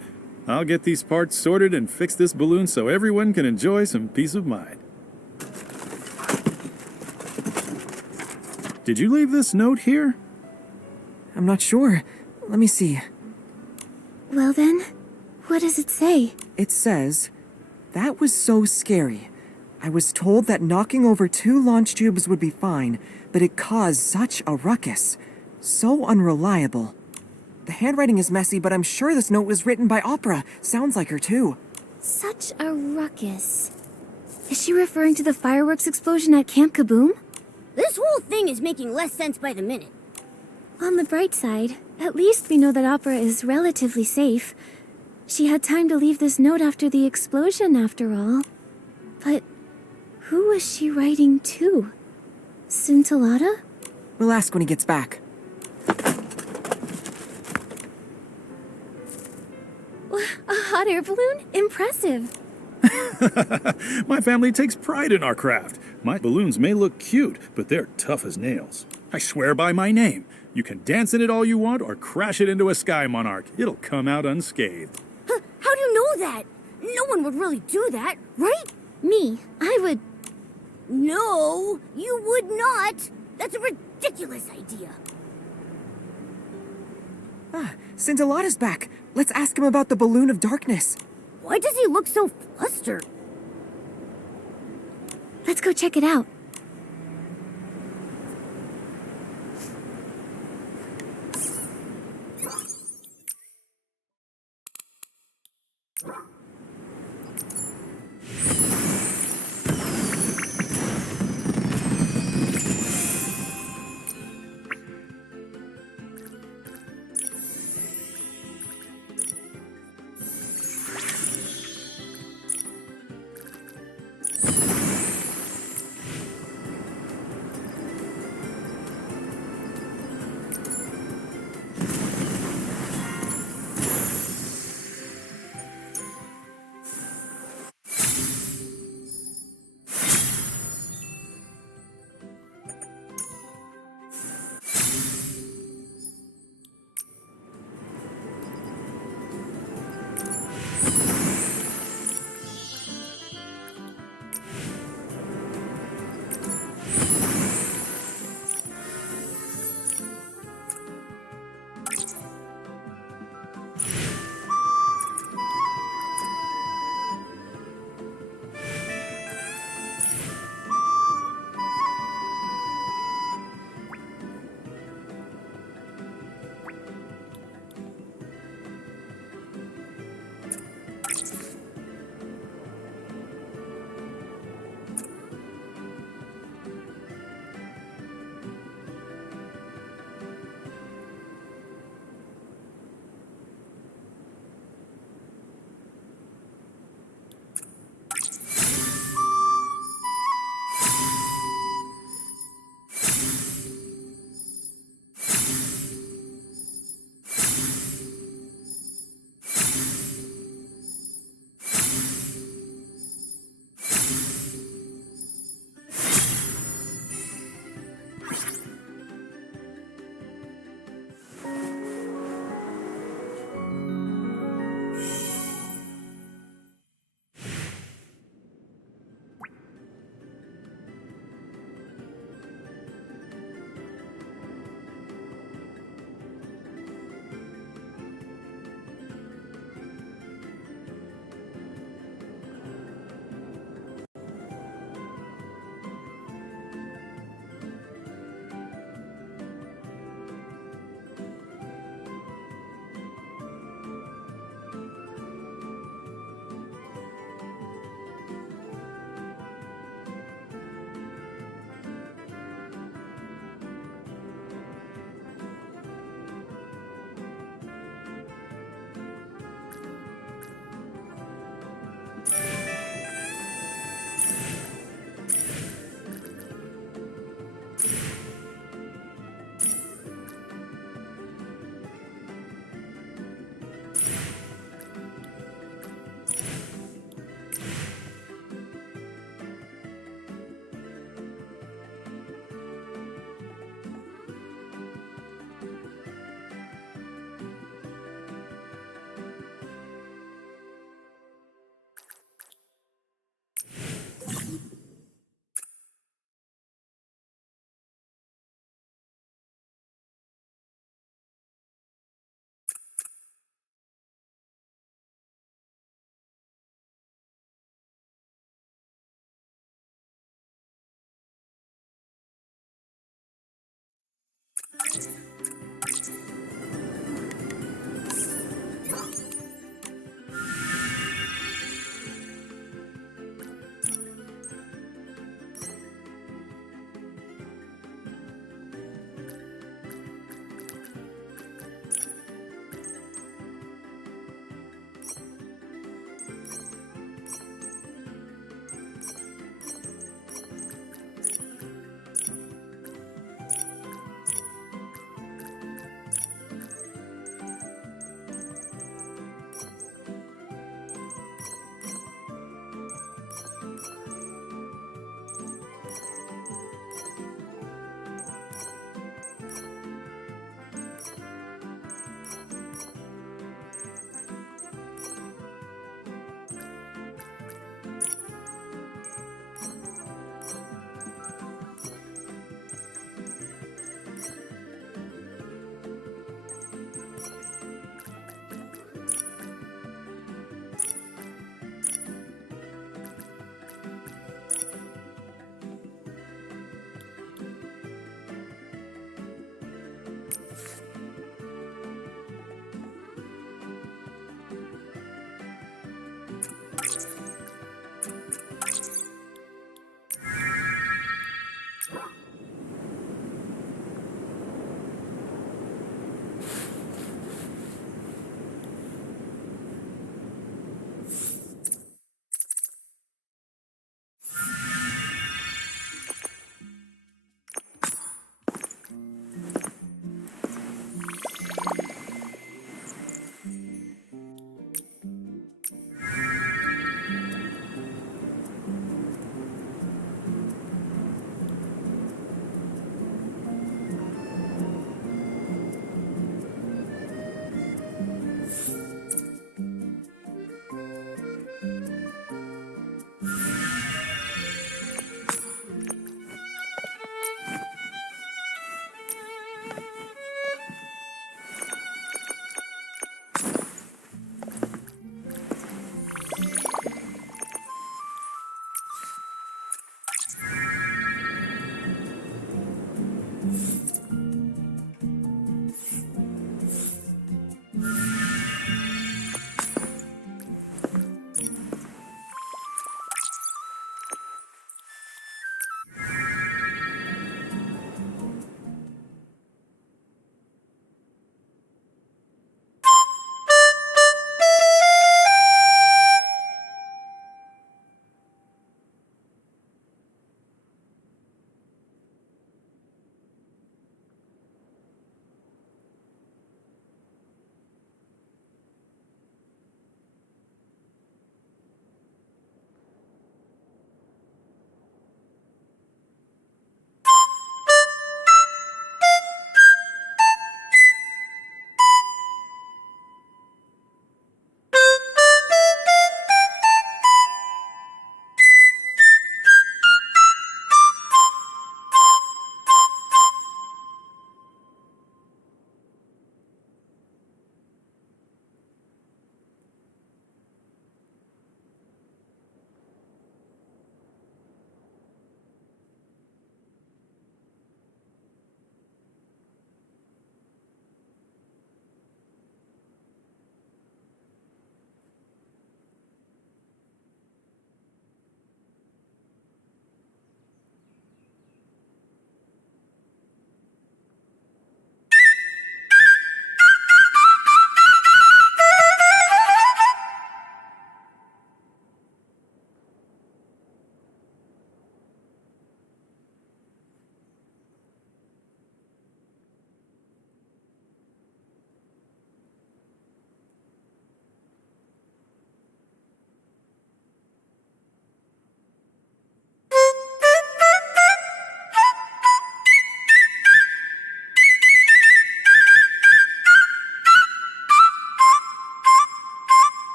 I'll get these parts sorted and fix this balloon so everyone can enjoy some peace of mind. Did you leave this note here? I'm not sure. Let me see. Well then, what does it say? It says, "That was so scary. I was told that knocking over 2 launch tubes would be fine, but it caused such a ruckus. So unreliable." The handwriting is messy, but I'm sure this note was written by Opera. Sounds like her too. Such a ruckus. Is she referring to the fireworks explosion at Camp Kaboom? This whole thing is making less sense by the minute. On the bright side, at least we know that Opera is relatively safe. She had time to leave this note after the explosion, after all. But who was she writing to? Scintillata? We'll ask when he gets back. A hot air balloon? Impressive. My family takes pride in our craft. My balloons may look cute, but they're tough as nails. I swear by my name. You can dance in it all you want or crash it into a sky monarch. It'll come out unscathed. How do you know that? No one would really do that, right? Me, I would... No, you would not. That's a ridiculous idea. Scintillata's back. Let's ask him about the balloon of darkness. Why does he look so flustered? Let's go check it out.